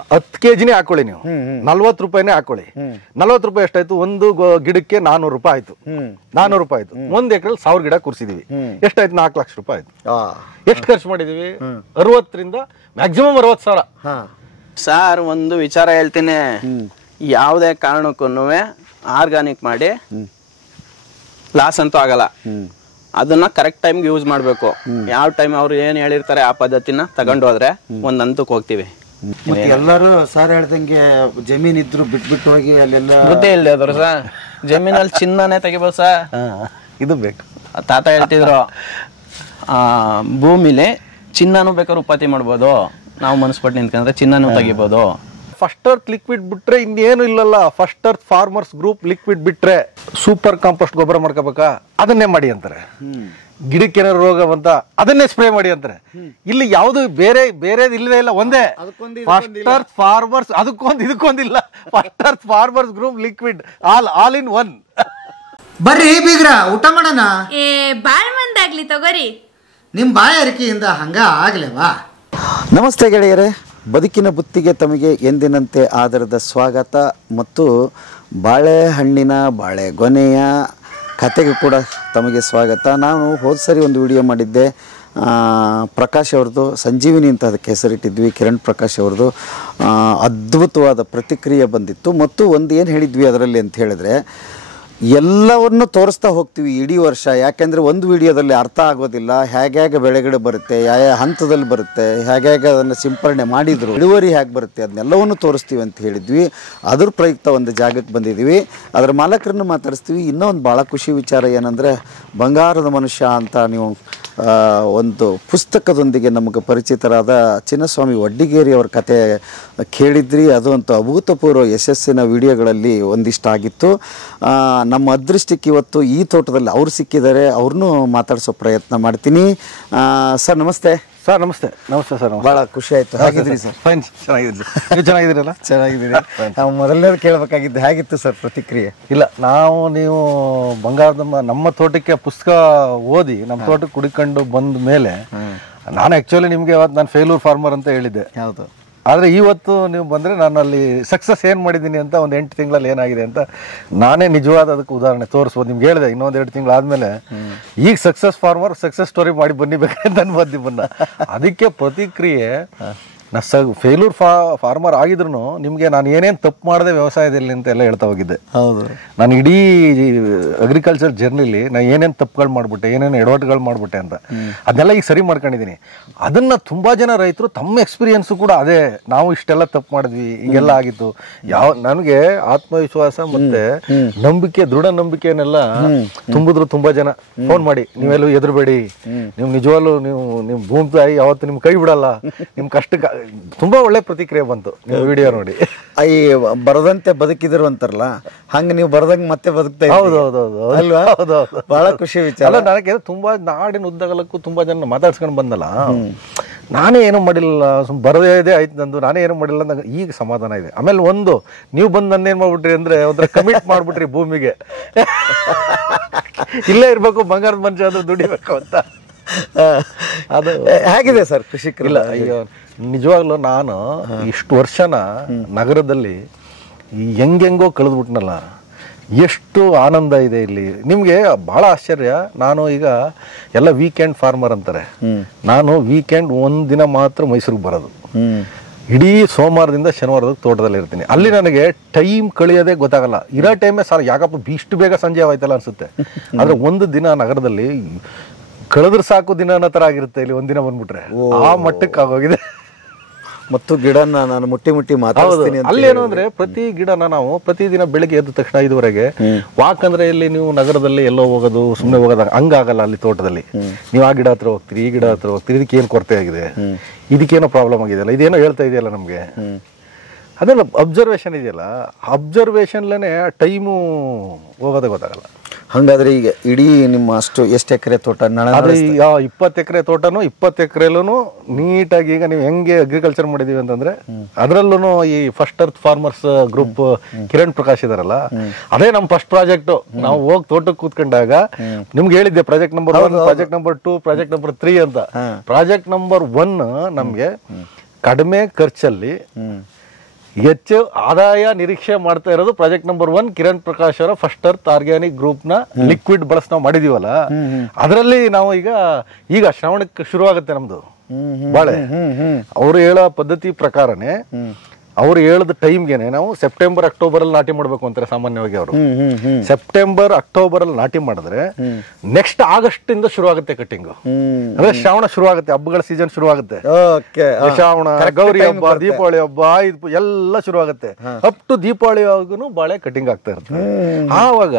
10 kgನೇ ಹಾಕೊಳ್ಳಿ ನೀವು, 40 ರೂಪಾಯಿನೇ ಹಾಕೊಳ್ಳಿ. 40 ರೂಪಾಯಿ ಎಷ್ಟಾಯ್ತು? ಒಂದು ಗಿಡಕ್ಕೆ 400 ರೂಪಾಯಿ ಆಯ್ತು. 400 ರೂಪಾಯಿ ಆಯ್ತು. 1 ಎಕರೆ 1000 ಗಿಡ ಕೂರಿಸಿದೀವಿ, ಎಷ್ಟಾಯ್ತು? 4 ಲಕ್ಷ ರೂಪಾಯಿ ಆಯ್ತು. ಎಷ್ಟು ಖರ್ಚು ಮಾಡಿದೀವಿ? 60ರಿಂದ ಮ್ಯಾಕ್ಸಿಮಮ್ 60,000. ಸರ್, ಒಂದು ವಿಚಾರ ಹೇಳ್ತೀನಿ, ಯಾವುದೇ ಕಾರಣಕ್ಕೂ ಆರ್ಗಾನಿಕ್ ಮಾಡಿ ಲಾಸ್ ಅಂತೂ ಆಗಲ್ಲ. ಅದನ್ನ ಕರೆಕ್ಟ್ ಟೈಮ್ಗೆ ಯೂಸ್ ಮಾಡಬೇಕು. ಯಾವ ಟೈಮ್ ಅವ್ರು ಏನ್ ಹೇಳಿರ್ತಾರೆ ಆ ಪದ್ಧತಿನ ತಗೊಂಡು ಹೋದ್ರೆ ಒಂದ್ ಹಂತಕ್ಕೆ ಹೋಗ್ತೀವಿ. ಮತ್ತೆ ಎಲ್ಲರೂ ಸರ್ ಹೇಳ್ದಂಗೆ ಜಮೀನ್ ಇದ್ರು ಬಿಟ್ಬಿಟ್ಟು ಹೋಗಿ ಅಲ್ಲೆಲ್ಲ ಬುದ್ಧಿ ಇಲ್ಲದೆ ಅದ್ರ ಸರ್, ಜಮೀನಲ್ಲಿ ಚಿನ್ನನೇ ತೆಗಿಬೋದು ಸರ್. ಇದು ಬೇಕು. ತಾತ ಹೇಳ್ತಿದ್ರು, ಭೂಮಿಲಿ ಚಿನ್ನನೂ ಬೇಕಾದ್ರೆ ಉತ್ಪತ್ತಿ ಮಾಡ್ಬೋದು, ನಾವು ಮನಸ್ಪಟ್ಟು ನಿಂತ್ಕೊಂಡ್ರೆ ಚಿನ್ನನೂ ತೆಗಿಬೋದು. ಫಸ್ಟ್ ಅರ್ತ್ ಲಿಕ್ವಿಡ್ ಬಿಟ್ರೆ ಇನ್ನೇನು ಇಲ್ಲಲ್ಲ. First earth farmers group liquid ಬಿಟ್ರೆ ಸೂಪರ್ ಕಾಂಪೋಸ್ಟ್ ಗೊಬ್ಬರ ಮಾಡ್ಕೋಬೇಕಾ, ಅದನ್ನೇ ಮಾಡಿ ಅಂತಾರೆ. ಗಿಡಕ್ಕೆ ಏನಾದ್ರು ರೋಗ ಬಂತ ಅದನ್ನೇ ಸ್ಪ್ರೇ ಮಾಡಿ ಅಂತಾರೆ. ಇಲ್ಲಿ ಯಾವ್ದು ಬೇರೆ ಇಲ್ಲದೆ ಇಲ್ಲ, ಒಂದೇ ಫಸ್ಟ್ ಅರ್ತ್ ಫಾರ್ಮರ್ಸ್. ಇದಕ್ಕೊಂದಿಲ್ಲ. First earth farmers group liquid, all in one. ಬರ್ರಿ ಬೀಗ್ರ, ಊಟ ಮಾಡೋಣ. ಬಾಳ್ ಮಂದಾಗ್ಲಿ ತಗೋರಿ. ನಿಮ್ ಬಾಯಾರಿಕೆಯಿಂದ ಹಂಗ ಆಗ್ಲೇವಾ? ನಮಸ್ತೆ ಗೆಳೆಯರೇ, ಬದುಕಿನ ಬುತ್ತಿಗೆ ತಮಗೆ ಎಂದಿನಂತೆ ಆಧಾರದ ಸ್ವಾಗತ ಮತ್ತು ಬಾಳೆಹಣ್ಣಿನ ಬಾಳೆಗೊನೆಯ ಕತೆಗೆ ಕೂಡ ತಮಗೆ ಸ್ವಾಗತ. ನಾನು ಹೋದ ಸರಿ ಒಂದು ವಿಡಿಯೋ ಮಾಡಿದ್ದೆ, ಪ್ರಕಾಶ್ ಅವ್ರದ್ದು, ಸಂಜೀವಿನಿ ಅಂತ ಅದಕ್ಕೆ ಹೆಸರಿಟ್ಟಿದ್ವಿ, ಕಿರಣ್ ಪ್ರಕಾಶ್ ಅವ್ರದ್ದು. ಅದ್ಭುತವಾದ ಪ್ರತಿಕ್ರಿಯೆ ಬಂದಿತ್ತು. ಮತ್ತು ಒಂದು ಏನು ಹೇಳಿದ್ವಿ ಅದರಲ್ಲಿ ಅಂತ ಹೇಳಿದ್ರೆ, ಎಲ್ಲವನ್ನು ತೋರಿಸ್ತಾ ಹೋಗ್ತೀವಿ ಇಡೀ ವರ್ಷ. ಯಾಕೆಂದರೆ ಒಂದು ವಿಡಿಯೋದಲ್ಲಿ ಅರ್ಥ ಆಗೋದಿಲ್ಲ. ಹೇಗೆ ಬೆಳೆಗಡೆ ಬರುತ್ತೆ, ಯಾವ ಹಂತದಲ್ಲಿ ಬರುತ್ತೆ, ಹೇಗೆ ಅದನ್ನು ಸಿಂಪರಣೆ ಮಾಡಿದ್ರು, ಇಳುವರಿ ಹೇಗೆ ಬರುತ್ತೆ, ಅದನ್ನೆಲ್ಲವನ್ನು ತೋರಿಸ್ತೀವಿ ಅಂತ ಹೇಳಿದ್ವಿ. ಅದ್ರ ಪ್ರಯುಕ್ತ ಒಂದು ಜಾಗಕ್ಕೆ ಬಂದಿದ್ದೀವಿ. ಅದರ ಮಾಲಕರನ್ನು ಮಾತಾಡಿಸ್ತೀವಿ. ಇನ್ನೂ ಒಂದು ಭಾಳ ಖುಷಿ ವಿಚಾರ ಏನಂದರೆ, ಬಂಗಾರದ ಮನುಷ್ಯ ಅಂತ ನೀವು ಒಂದು ಪುಸ್ತಕದೊಂದಿಗೆ ನಮಗೆ ಪರಿಚಿತರಾದ ಚಿನ್ನಸ್ವಾಮಿ ವಡ್ಡಿಗೇರಿ ಅವ್ರ ಕತೆ ಕೇಳಿದ್ರಿ. ಅದು ಅಂತೂ ಅಭೂತಪೂರ್ವ ಯಶಸ್ಸಿನ ವಿಡಿಯೋಗಳಲ್ಲಿ ಒಂದಿಷ್ಟಾಗಿತ್ತು. ನಮ್ಮ ಅದೃಷ್ಟಕ್ಕೆ ಇವತ್ತು ಈ ತೋಟದಲ್ಲಿ ಅವ್ರು ಸಿಕ್ಕಿದ್ದಾರೆ. ಅವ್ರನ್ನೂ ಮಾತಾಡಿಸೋ ಪ್ರಯತ್ನ ಮಾಡ್ತೀನಿ. ಸರ್ ನಮಸ್ತೆ. ಸರ್ ನಮಸ್ತೆ. ನಮಸ್ತೆ ಸರ್. ಭಾಳ ಖುಷಿ ಆಯಿತು. ಹೇಗಿದ್ರಿ ಸರ್? ಫೈನ್, ಚೆನ್ನಾಗಿದ್ರಿ. ನೀವು ಚೆನ್ನಾಗಿದ್ದೀರಲ್ಲ? ಚೆನ್ನಾಗಿದ್ದೀರಿ. ನಾವು ಮೊದಲನೇದು ಕೇಳಬೇಕಾಗಿದ್ದು, ಹೇಗಿತ್ತು ಸರ್ ಪ್ರತಿಕ್ರಿಯೆ? ಇಲ್ಲ, ನೀವು ಬಂಗಾರದ ನಮ್ಮ ತೋಟಕ್ಕೆ ಪುಸ್ತಕ ಓದಿ ನಮ್ಮ ತೋಟಕ್ಕೆ ಕುಡಿಕೊಂಡು ಬಂದ ಮೇಲೆ ನಾನು ಆ್ಯಕ್ಚುಲಿ ನಿಮಗೆ ಅವತ್ತು ನಾನು ಫೇಲ್ಯೂರ್ ಫಾರ್ಮರ್ ಅಂತ ಹೇಳಿದ್ದೆ. ಹೌದು. ಆದರೆ ಇವತ್ತು ನೀವು ಬಂದರೆ ನಾನು ಅಲ್ಲಿ ಸಕ್ಸಸ್ ಏನು ಮಾಡಿದ್ದೀನಿ ಅಂತ, ಒಂದು 8 ತಿಂಗಳಲ್ಲಿ ಏನಾಗಿದೆ ಅಂತ ನಾನೇ ನಿಜವಾದ ಅದಕ್ಕೆ ಉದಾಹರಣೆ ತೋರಿಸ್ಬೋದು. ನಿಮ್ಗೆ ಹೇಳಿದೆ, ಇನ್ನೊಂದು 2 ತಿಂಗಳಾದಮೇಲೆ ಈಗ ಸಕ್ಸಸ್ ಫಾರ್ಮರ್ ಸಕ್ಸಸ್ ಸ್ಟೋರಿ ಮಾಡಿ ಬನ್ನಿಬೇಕಂತ ಅನ್ಬೋದು ನಿಮ್ಮನ್ನು. ಅದಕ್ಕೆ ಪ್ರತಿಕ್ರಿಯೆ, ಫೇಲ್ಯೂರ್ ಫಾರ್ಮರ್ ಆಗಿದ್ರು ನಿಮಗೆ ನಾನು ಏನೇನು ತಪ್ಪು ಮಾಡಿದೆ ವ್ಯವಸಾಯದಲ್ಲಿ ಅಂತ ಎಲ್ಲ ಹೇಳ್ತಾ ಹೋಗಿದ್ದೆ. ಹೌದು. ನಾನು ಇಡೀ ಅಗ್ರಿಕಲ್ಚರ್ ಜರ್ನಿಲಿ ನಾನು ಏನೇನು ತಪ್ಪುಗಳು ಮಾಡಿಬಿಟ್ಟೆ, ಏನೇನು ಎಡವಟ್ಟುಗಳು ಮಾಡಿಬಿಟ್ಟೆ ಅಂತ ಅದನ್ನೆಲ್ಲ ಈಗ ಸರಿ ಮಾಡ್ಕೊಂಡಿದ್ದೀನಿ. ಅದನ್ನು ತುಂಬ ಜನ ರೈತರು ತಮ್ಮ ಎಕ್ಸ್ಪೀರಿಯನ್ಸು ಕೂಡ ಅದೇ, ನಾವು ಇಷ್ಟೆಲ್ಲ ತಪ್ಪು ಮಾಡಿದ್ವಿ, ಈಗೆಲ್ಲ ಆಗಿತ್ತು. ನನಗೆ ಆತ್ಮವಿಶ್ವಾಸ ಮತ್ತೆ ನಂಬಿಕೆ, ದೃಢ ನಂಬಿಕೆಯನ್ನೆಲ್ಲ ತುಂಬಿದ್ರು ತುಂಬ ಜನ ಫೋನ್ ಮಾಡಿ, ನೀವೆಲ್ಲೂ ಎದುರುಬೇಡಿ, ನೀವು ನಿಜವಾಗ್ಲೂ ನೀವು ಭೂಮಿ ತಾಯಿ ಯಾವತ್ತು ನಿಮ್ ಕೈ ಬಿಡಲ್ಲ, ನಿಮ್ ಕಷ್ಟಕ್ಕೆ. ತುಂಬಾ ಒಳ್ಳೆ ಪ್ರತಿಕ್ರಿಯೆ ಬಂತು ನೀವು ವಿಡಿಯೋ ನೋಡಿ. ಈ ಬರದಂತೆ ಬದುಕಿದ್ರು ಅಂತಾರಲ್ಲ, ಹಂಗ ನೀವು ಬರದಂಗ ಮತ್ತೆ ಬದುಕ್ತಾ ಹೌದೌದು ಅಲ್ವಾ? ಬಹಳ ಖುಷಿ ವಿಚಾರ. ಅಲ್ಲ, ನನಗೆ ತುಂಬಾ ನಾಡಿನ ಉದ್ದಗಲಕ್ಕೂ ತುಂಬಾ ಜನ ಮಾತಾಡ್ಸ್ಕೊಂಡು ಬಂದಲ್ಲ, ನಾನೇ ಏನೂ ಮಾಡಿಲ್ಲ, ಬರದೇ ಆಯ್ತು ನಂದು, ನಾನೇ ಏನೂ ಮಾಡಿಲ್ಲ ಅಂದಾಗ ಈಗ ಸಮಾಧಾನ ಇದೆ. ಆಮೇಲೆ ಒಂದು, ನೀವು ಬಂದು ನನ್ನೇನ್ ಮಾಡ್ಬಿಟ್ರಿ ಅಂದ್ರೆ ಒಂಥರ ಕಮಿಟ್ ಮಾಡ್ಬಿಟ್ರಿ ಭೂಮಿಗೆ, ಇಲ್ಲೇ ಇರ್ಬೇಕು, ಬಂಗಾರದ ಮನುಷ್ಯ ಅಂದ್ರೆ ದುಡಿಬೇಕು ಅಂತ. ಅದು ಹೇಗಿದೆ ಸರ್ ಕೃಷಿಕರು? ಇಲ್ಲ, ಅಯ್ಯೋ ನಿಜವಾಗ್ಲೂ ನಾನು ಇಷ್ಟು ವರ್ಷನ ನಗರದಲ್ಲಿ ಹೆಂಗೆಂಗೋ ಕಳೆದ್ಬಿಟ್ನಲ್ಲ, ಎಷ್ಟು ಆನಂದ ಇದೆ ಇಲ್ಲಿ. ನಿಮ್ಗೆ ಬಹಳ ಆಶ್ಚರ್ಯ, ನಾನು ಈಗ ಎಲ್ಲ ವೀಕೆಂಡ್ ಫಾರ್ಮರ್ ಅಂತಾರೆ, ನಾನು ವೀಕೆಂಡ್ ಒಂದಿನ ಮಾತ್ರ ಮೈಸೂರಿಗೆ ಬರೋದು. ಇಡೀ ಸೋಮವಾರದಿಂದ ಶನಿವಾರದ ತೋಟದಲ್ಲಿ ಇರ್ತೀನಿ. ಅಲ್ಲಿ ನನಗೆ ಟೈಮ್ ಕಳಿಯೋದೇ ಗೊತ್ತಾಗಲ್ಲ. ಇರೋ ಟೈಮೇ ಸಾರ್, ಯಾಕಪ್ಪ ಇಷ್ಟು ಬೇಗ ಸಂಜೆ ಆಯ್ತಲ್ಲ ಅನ್ಸುತ್ತೆ. ಆದ್ರೆ ಒಂದು ದಿನ ನಗರದಲ್ಲಿ ಕಳೆದ್ರೆ ಸಾಕು ದಿನ ಅನ್ನೋ ಥರ ಆಗಿರುತ್ತೆ. ಇಲ್ಲಿ ಒಂದಿನ ಬಂದ್ಬಿಟ್ರೆ ಆ ಮಟ್ಟಕ್ಕೆ ಆಗೋಗಿದೆ. ಮತ್ತು ಗಿಡನ ನಾನು ಮುಟ್ಟಿ ಮಾತಾಡ್ತೀನಿ. ಅಲ್ಲೇನು ಅಂದ್ರೆ, ಪ್ರತಿ ಗಿಡನ ನಾವು ಪ್ರತಿದಿನ ಬೆಳಿಗ್ಗೆ ಎದ್ದ ತಕ್ಷಣ 5ವರೆಗೆ ವಾಕ್ ಅಂದ್ರೆ, ಇಲ್ಲಿ ನೀವು ನಗರದಲ್ಲಿ ಎಲ್ಲೋ ಹೋಗೋದು ಸುಮ್ಮನೆ ಹೋಗೋದಾಗ ಹಂಗಾಗಲ್ಲ. ಅಲ್ಲಿ ತೋಟದಲ್ಲಿ ನೀವು ಆ ಗಿಡ ಹತ್ರ ಹೋಗ್ತೀರಿ, ಈ ಗಿಡ ಹತ್ರ ಹೋಗ್ತೀರಿ, ಇದಕ್ಕೇನು ಕೊರತೆ ಆಗಿದೆ, ಇದಕ್ಕೇನೋ ಪ್ರಾಬ್ಲಮ್ ಆಗಿದೆಯಲ್ಲ, ಇದೇನೋ ಹೇಳ್ತಾ ಇದೆಯಲ್ಲ ನಮ್ಗೆ, ಅದೆಲ್ಲ ಅಬ್ಸರ್ವೇಷನ್ ಇದೆಯಲ್ಲ, ಅಬ್ಸರ್ವೇಷನ್ಲೇನೆ ಟೈಮು ಹೋಗೋದೇ ಗೊತ್ತಾಗಲ್ಲ. ಹಂಗಾದ್ರೆ ಈಗ ಇಡೀ ನಿಮ್ಮ ಅಷ್ಟು ಎಷ್ಟು ಎಕರೆ ತೋಟ? ಈಗ 20 ಎಕರೆ ತೋಟನು, 20 ಎಕರೆಲ್ಲೂ ನೀಟಾಗಿ ಈಗ ನೀವು ಹೆಂಗೆ ಅಗ್ರಿಕಲ್ಚರ್ ಮಾಡಿದೀವಿ ಅಂತಂದ್ರೆ, ಅದರಲ್ಲೂ ಈ first earth farmers group Kiran Prakash ಇದಾರಲ್ಲ, ಅದೇ ನಮ್ಮ ಫಸ್ಟ್ ಪ್ರಾಜೆಕ್ಟ್. ನಾವು ಹೋಗಿ ತೋಟಕ್ಕೆ ಕೂತ್ಕೊಂಡಾಗ ನಿಮ್ಗೆ ಹೇಳಿದ್ದೆ, project number 1, project number 2, project number 3 ಅಂತ. ಪ್ರಾಜೆಕ್ಟ್ ನಂಬರ್ 1 ನಮ್ಗೆ ಕಡಿಮೆ ಖರ್ಚಲ್ಲಿ ಹೆಚ್ಚು ಆದಾಯ ನಿರೀಕ್ಷೆ ಮಾಡ್ತಾ ಇರೋದು ಪ್ರಾಜೆಕ್ಟ್ ನಂಬರ್ 1 ಕಿರಣ್ ಪ್ರಕಾಶ್ ಅವರ ಫಸ್ಟ್ ಅರ್ತ್ ಆರ್ಗ್ಯಾನಿಕ್ ಗ್ರೂಪ್ ನ ಲಿಕ್ವಿಡ್ ಬಳಸಿ ನಾವು ಮಾಡಿದೀವಲ್ಲ, ಅದರಲ್ಲಿ ನಾವು ಈಗ ಶ್ರಾವಣಕ್ಕೆ ಶುರು ಆಗುತ್ತೆ ನಮ್ದು ಬಾಳೆ. ಅವ್ರು ಹೇಳೋ ಪದ್ಧತಿ ಪ್ರಕಾರನೇ, ಅವ್ರು ಹೇಳದ ಟೈಮ್ಗೆನೆ ನಾವು ಸೆಪ್ಟೆಂಬರ್ ಅಕ್ಟೋಬರ್ ಅಲ್ಲಿ ನಾಟಿ ಮಾಡ್ಬೇಕು ಅಂತಾರೆ ಸಾಮಾನ್ಯವಾಗಿ. ಅವರು ಸೆಪ್ಟೆಂಬರ್ ಅಕ್ಟೋಬರ್ ಅಲ್ಲಿ ನಾಟಿ ಮಾಡಿದ್ರೆ ನೆಕ್ಸ್ಟ್ ಆಗಸ್ಟ್ ಇಂದ ಶುರು ಆಗುತ್ತೆ ಕಟ್ಟಿಂಗ್. ಅಂದ್ರೆ ಶ್ರಾವಣ ಶುರು ಆಗುತ್ತೆ, ಹಬ್ಬಗಳ ಸೀಸನ್ ಶುರು ಆಗುತ್ತೆ. ಶ್ರಾವಣ, ಗೌರಿ ಹಬ್ಬ, ದೀಪಾವಳಿ ಹಬ್ಬ ಎಲ್ಲ ಶುರು ಆಗುತ್ತೆ. ಅಪ್ ಟು ದೀಪಾವಳಿವರೆಗೂ ಬಾಳೆ ಕಟಿಂಗ್ ಆಗ್ತಾ ಇರುತ್ತೆ. ಆವಾಗ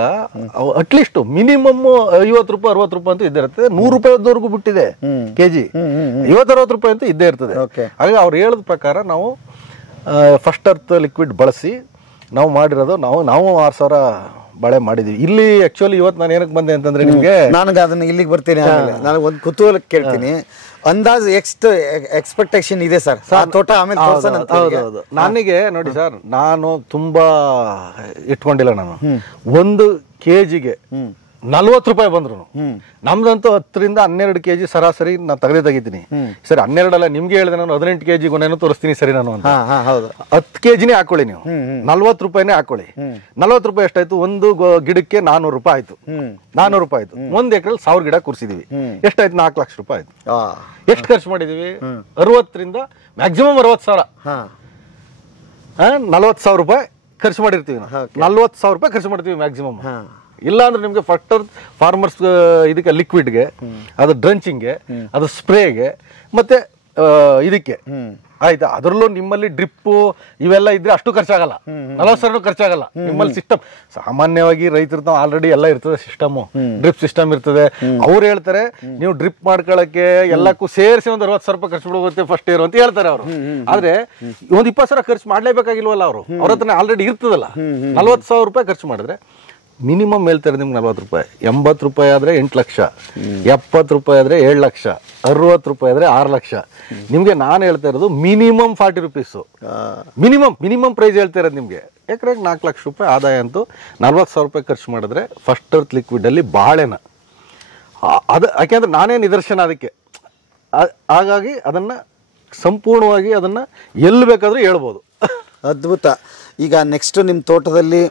ಅಟ್ಲೀಸ್ಟ್ ಮಿನಿಮಮ್ 50 ರೂಪಾಯಿ 60 ರೂಪಾಯಿ ಅಂತ ಇದ್ದೇ ಇರುತ್ತೆ. 100 ರೂಪಾಯಿವರೆಗೂ ಬಿಟ್ಟಿದೆ ಕೆಜಿ, 50-60 ರೂಪಾಯಿ ಅಂತ ಇದ್ದೇ ಇರ್ತದೆ. ಹಾಗೆ ಅವ್ರು ಹೇಳದ ಪ್ರಕಾರ ನಾವು ಫಸ್ಟ್ ಅರ್ತ್ ಲಿಕ್ವಿಡ್ ಬಳಸಿ ನಾವು ಮಾಡಿರೋದು, ನಾವು 6000 ಬಾಳೆ ಮಾಡಿದೀವಿ ಇಲ್ಲಿ. ಆಕ್ಚುಲಿ ಇವತ್ತು ನಾನು ಏನಕ್ಕೆ ಬಂದೆ ಅಂತಂದ್ರೆ, ನಿಮ್ಗೆ ನನಗೆ ಅದನ್ನ ಇಲ್ಲಿಗೆ ಬರ್ತೀನಿ, ನನಗೆ ಒಂದು ಕುತೂಹಲ ಕೇಳ್ತೀನಿ. ಅಂದಾಜು ಎಷ್ಟು ಎಕ್ಸ್ಪೆಕ್ಟೇಷನ್ ಇದೆ ಸರ್ ತೋಟ? ಆಮೇಲೆ ಹೌದು, ನನಗೆ ನೋಡಿ ಸರ್, ನಾನು ತುಂಬಾ ಇಟ್ಕೊಂಡಿಲ್ಲ. ನಾನು 1 ಕೆಜಿಗೆ 40 ರೂಪಾಯಿ ಬಂದ್ರು ನಮ್ದಂತೂ 10 ರಿಂದ 12 ಕೆಜಿ ಸರಾಸರಿ ನಾನು ತೆಗಿತೀನಿ. ಸರಿ 12 ಅಲ್ಲ, ನಿಮ್ಗೆ ಹೇಳಿದೆ ನಾನು 18 ಕೆಜಿ ಗುಣೇನು ತೋರಿಸ್ತೀನಿ ಸರಿ ನಾನು ಅಂತ. 10 ಕೆಜಿನೇ ಹಾಕೊಳ್ಳಿ ನೀವು, 40 ರೂಪಾಯಿನೇ ಹಾಕೊಳ್ಳಿ. 40 ರೂಪಾಯಿ ಎಷ್ಟಾಯ್ತು? ಒಂದು ಗಿಡಕ್ಕೆ 400 ರೂಪಾಯಿ ಆಯ್ತು. 400 ರೂಪಾಯಿ ಆಯ್ತು. 1 ಎಕರೆ 1000 ಗಿಡ ಕೂರಿಸಿದೀವಿ. ಎಷ್ಟಾಯ್ತು? 4 ಲಕ್ಷ ರೂಪಾಯಿ ಆಯ್ತು. ಎಷ್ಟು ಖರ್ಚು ಮಾಡಿದೀವಿ? 60 ರಿಂದ ಮ್ಯಾಕ್ಸಿಮಮ್ 60,000, 40,000 ರೂಪಾಯಿ ಖರ್ಚು ಮಾಡಿರ್ತೀವಿ. 40,000 ರೂಪಾಯಿ ಖರ್ಚು ಮಾಡ್ತೀವಿ ಮ್ಯಾಕ್ಸಿಮಮ್. ಇಲ್ಲ ಅಂದ್ರೆ ನಿಮ್ಗೆ ಫಸ್ಟ್ ಫಾರ್ಮರ್ಸ್ ಇದಕ್ಕೆ ಲಿಕ್ವಿಡ್ಗೆ, ಅದು ಡ್ರಂಚಿಂಗ್ಗೆ, ಅದು ಸ್ಪ್ರೇಗೆ, ಮತ್ತೆ ಇದಕ್ಕೆ ಆಯ್ತಾ. ಅದರಲ್ಲೂ ನಿಮ್ಮಲ್ಲಿ ಡ್ರಿಪ್ ಇವೆಲ್ಲ ಇದ್ರೆ ಅಷ್ಟು ಖರ್ಚಾಗಲ್ಲ, 40,000 ಖರ್ಚಾಗಲ್ಲ. ನಿಮ್ಮಲ್ಲಿ ಸಿಸ್ಟಮ್ ಸಾಮಾನ್ಯವಾಗಿ ರೈತರು ಆಲ್ರೆಡಿ ಎಲ್ಲ ಇರ್ತದೆ, ಸಿಸ್ಟಮ್ ಡ್ರಿಪ್ ಸಿಸ್ಟಮ್ ಇರ್ತದೆ. ಅವ್ರು ಹೇಳ್ತಾರೆ ನೀವು ಡ್ರಿಪ್ ಮಾಡ್ಕೊಳಕ್ಕೆ ಎಲ್ಲಕ್ಕೂ ಸೇರಿಸಿ ಒಂದು 60,000 ರೂಪಾಯಿ ಖರ್ಚು ಬಿಡುತ್ತೆ ಫಸ್ಟ್ ಇಯರ್ ಅಂತ ಹೇಳ್ತಾರೆ ಅವರು. ಆದ್ರೆ ಒಂದು 20,000 ಖರ್ಚು ಮಾಡ್ಲೇಬೇಕಾಗಿಲ್ವಲ್ಲ ಅವರು, ಅವ್ರ ಹತ್ರ ಆಲ್ರೆಡಿ ಇರ್ತದಲ್ಲ. 40,000 ರೂಪಾಯಿ ಖರ್ಚು ಮಾಡಿದ್ರೆ ಮಿನಿಮಮ್ ಹೇಳ್ತಾರೆ ನಿಮ್ಗೆ 40 ರೂಪಾಯಿ. 80 ರೂಪಾಯಿ ಆದ್ರೆ 8 ಲಕ್ಷ, 70 ರೂಪಾಯಿ ಆದ್ರೆ 7 ಲಕ್ಷ, 60 ರೂಪಾಯಿ ಆದ್ರೆ 6 ಲಕ್ಷ. ನಿಮ್ಗೆ ನಾನು ಹೇಳ್ತಾ ಇರೋದು ಮಿನಿಮಮ್ 40 ರೂಪೀಸು, ಮಿನಿಮಮ್ ಪ್ರೈಸ್ ಹೇಳ್ತಾ ಇರೋದು ನಿಮ್ಗೆ. ಎಕರೆಗೆ 4 ಲಕ್ಷ ರೂಪಾಯಿ ಆದಾಯ ಅಂತೂ 40,000 ರೂಪಾಯಿ ಖರ್ಚು ಮಾಡಿದ್ರೆ ಫಸ್ಟ್ ಅರ್ತ್ ಲಿಕ್ವಿಡ್ ಅಲ್ಲಿ ಬಾಳೆನ ಅದು. ಯಾಕೆಂದ್ರೆ ನಾನೇ ನಿದರ್ಶನ ಅದಕ್ಕೆ. ಹಾಗಾಗಿ ಅದನ್ನ ಸಂಪೂರ್ಣವಾಗಿ ಅದನ್ನ ಎಲ್ಲಿ ಬೇಕಾದ್ರೂ ಹೇಳ್ಬೋದು. ಅದ್ಭುತ. ಈಗ ನೆಕ್ಸ್ಟ್ ನಿಮ್ಮ ತೋಟದಲ್ಲಿ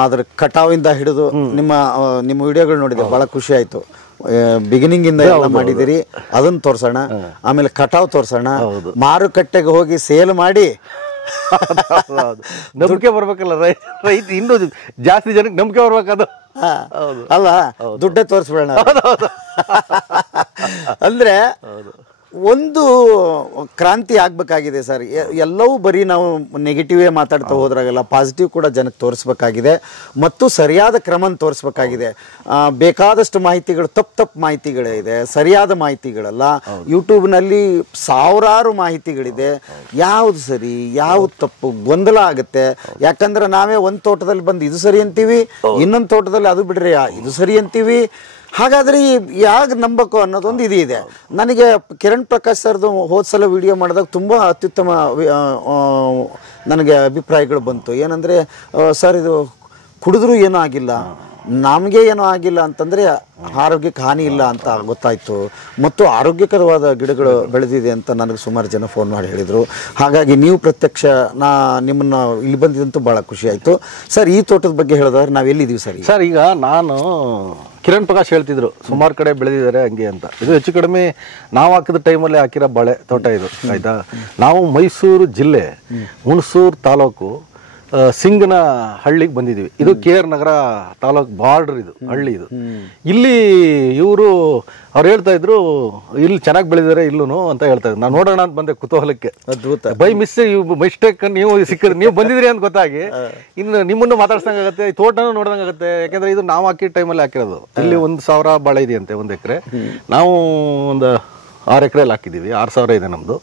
ಅದ್ರ ಕಟಾವಿಂದ ಹಿಡಿದು ನಿಮ್ಮ ವಿಡಿಯೋಗಳು ನೋಡಿದೆ, ಬಹಳ ಖುಷಿ ಆಯ್ತು. ಬಿಗಿನಿಂಗ್ ಇಂದ ಎಲ್ಲ ಮಾಡಿದಿರಿ, ಅದನ್ನ ತೋರ್ಸೋಣ. ಆಮೇಲೆ ಕಟಾವ್ ತೋರ್ಸೋಣ, ಮಾರುಕಟ್ಟೆಗೆ ಹೋಗಿ ಸೇಲ್ ಮಾಡಿ ನಂಬಿಕೆ ಬರ್ಬೇಕಲ್ಲ ರೈತ, ಇನ್ನೂ ಜಾಸ್ತಿ ಜನಕ್ಕೆ ನಂಬಿಕೆ ಬರ್ಬೇಕದು. ಅಲ್ಲ, ದುಡ್ಡೇ ತೋರಿಸ್ಬಿಡೋಣ. ಅಂದ್ರೆ ಒಂದು ಕ್ರಾಂತಿ ಆಗ್ಬೇಕಾಗಿದೆ ಸರ್. ಎಲ್ಲವೂ ಬರೀ ನಾವು ನೆಗೆಟಿವೇ ಮಾತಾಡ್ತಾ ಹೋದ್ರಾಗಲ್ಲ, ಪಾಸಿಟಿವ್ ಕೂಡ ಜನಕ್ಕೆ ತೋರಿಸ್ಬೇಕಾಗಿದೆ ಮತ್ತು ಸರಿಯಾದ ಕ್ರಮ ತೋರಿಸ್ಬೇಕಾಗಿದೆ. ಬೇಕಾದಷ್ಟು ಮಾಹಿತಿಗಳು ತಪ್ಪು ಮಾಹಿತಿಗಳಿದೆ, ಸರಿಯಾದ ಮಾಹಿತಿಗಳಲ್ಲ. ಯೂಟ್ಯೂಬ್ನಲ್ಲಿ ಸಾವಿರಾರು ಮಾಹಿತಿಗಳಿದೆ. ಯಾವುದು ಸರಿ ಯಾವುದು ತಪ್ಪು ಗೊಂದಲ ಆಗುತ್ತೆ. ಯಾಕಂದ್ರೆ ನಾವೇ ಒಂದು ತೋಟದಲ್ಲಿ ಬಂದು ಇದು ಸರಿ ಅಂತೀವಿ, ಇನ್ನೊಂದು ತೋಟದಲ್ಲಿ ಅದು ಬಿಡ್ರಿ ಇದು ಸರಿ ಅಂತೀವಿ. ಹಾಗಾದ್ರೆ ಯಾಕೆ ನಂಬಬೇಕು ಅನ್ನೋದೊಂದು ಇದೆ. ನನಗೆ ಕಿರಣ್ ಪ್ರಕಾಶ್ ಸರ್ದು ಹೋದ್ಸಲ ವಿಡಿಯೋ ಮಾಡಿದಾಗ ತುಂಬ ಅತ್ಯುತ್ತಮ ನನಗೆ ಅಭಿಪ್ರಾಯಗಳು ಬಂತು. ಏನಂದರೆ ಸರ್ ಇದು ಕುಡಿದ್ರೂ ಏನೂ ಆಗಿಲ್ಲ, ನಮಗೆ ಏನೂ ಆಗಿಲ್ಲ ಅಂತಂದರೆ ಆರೋಗ್ಯಕ್ಕೆ ಹಾನಿ ಇಲ್ಲ ಅಂತ ಗೊತ್ತಾಯಿತು. ಮತ್ತು ಆರೋಗ್ಯಕರವಾದ ಗಿಡಗಳು ಬೆಳೆದಿದೆ ಅಂತ ನನಗೆ ಸುಮಾರು ಜನ ಫೋನ್ ಮಾಡಿ ಹೇಳಿದರು. ಹಾಗಾಗಿ ನೀವು ಪ್ರತ್ಯಕ್ಷ ನಿಮ್ಮನ್ನು ಇಲ್ಲಿ ಬಂದಿದ್ದಂತೂ ಭಾಳ ಖುಷಿ ಆಯಿತು. ಸರ್, ಈ ತೋಟದ ಬಗ್ಗೆ ಹೇಳಿದ್ರೆ ನಾವು ಎಲ್ಲಿದ್ದೀವಿ ಸರ್? ಸರ್, ಈಗ ನಾನು ಕಿರಣ್ ಪ್ರಕಾಶ್ ಹೇಳ್ತಿದ್ರು ಸುಮಾರು ಕಡೆ ಬೆಳೆದಿದ್ದಾರೆ ಹಂಗೆ ಅಂತ. ಇದು ಹೆಚ್ಚು ಕಡಿಮೆ ನಾವು ಹಾಕಿದ ಟೈಮಲ್ಲಿ ಹಾಕಿರೋ ಬಾಳೆ ತೋಟ ಇದು, ಆಯ್ತಾ. ನಾವು ಮೈಸೂರು ಜಿಲ್ಲೆ ಹುಣಸೂರು ತಾಲೂಕು ಸಿಂಗನ ಹಳ್ಳಿಗೆ ಬಂದಿದ್ದೀವಿ. ಇದು KR ನಗರ ತಾಲೂಕು ಬಾರ್ಡರ್, ಇದು ಹಳ್ಳಿ. ಇದು ಇಲ್ಲಿ ಇವರು ಅವ್ರು ಹೇಳ್ತಾ ಇದ್ರು ಇಲ್ಲಿ ಚೆನ್ನಾಗಿ ಬೆಳೆದಿದ್ದಾರೆ ಇಲ್ಲೂ ಅಂತ ಹೇಳ್ತಾ ಇದ್ರು. ನಾನು ನೋಡೋಣ ಅಂತ ಬಂದೆ ಕುತೂಹಲಕ್ಕೆ. ಅದ್ಭುತ. ಬೈ ಮಿಸ್ಟೇಕ್ ನೀವು ಸಿಕ್ಕಿದ್ರೆ, ನೀವು ಬಂದಿದ್ರಿ ಅಂತ ಗೊತ್ತಾಗಿ ಇನ್ನು ನಿಮ್ಮನ್ನು ಮಾತಾಡ್ಸಂಗಾಗತ್ತೆ, ಈ ತೋಟನೂ ನೋಡ್ದಂಗಾಗತ್ತೆ. ಯಾಕಂದ್ರೆ ಇದು ನಾವು ಹಾಕಿದ ಟೈಮಲ್ಲಿ ಹಾಕಿರೋದು. ಇಲ್ಲಿ 1,000 ಬಾಳೆ ಇದೆಯಂತೆ 1 ಎಕರೆ. ನಾವು ಒಂದು 6 ಎಕರೆಯಲ್ಲಿ ಹಾಕಿದ್ದೀವಿ. 6,000 ಇದೆ ನಮ್ದು.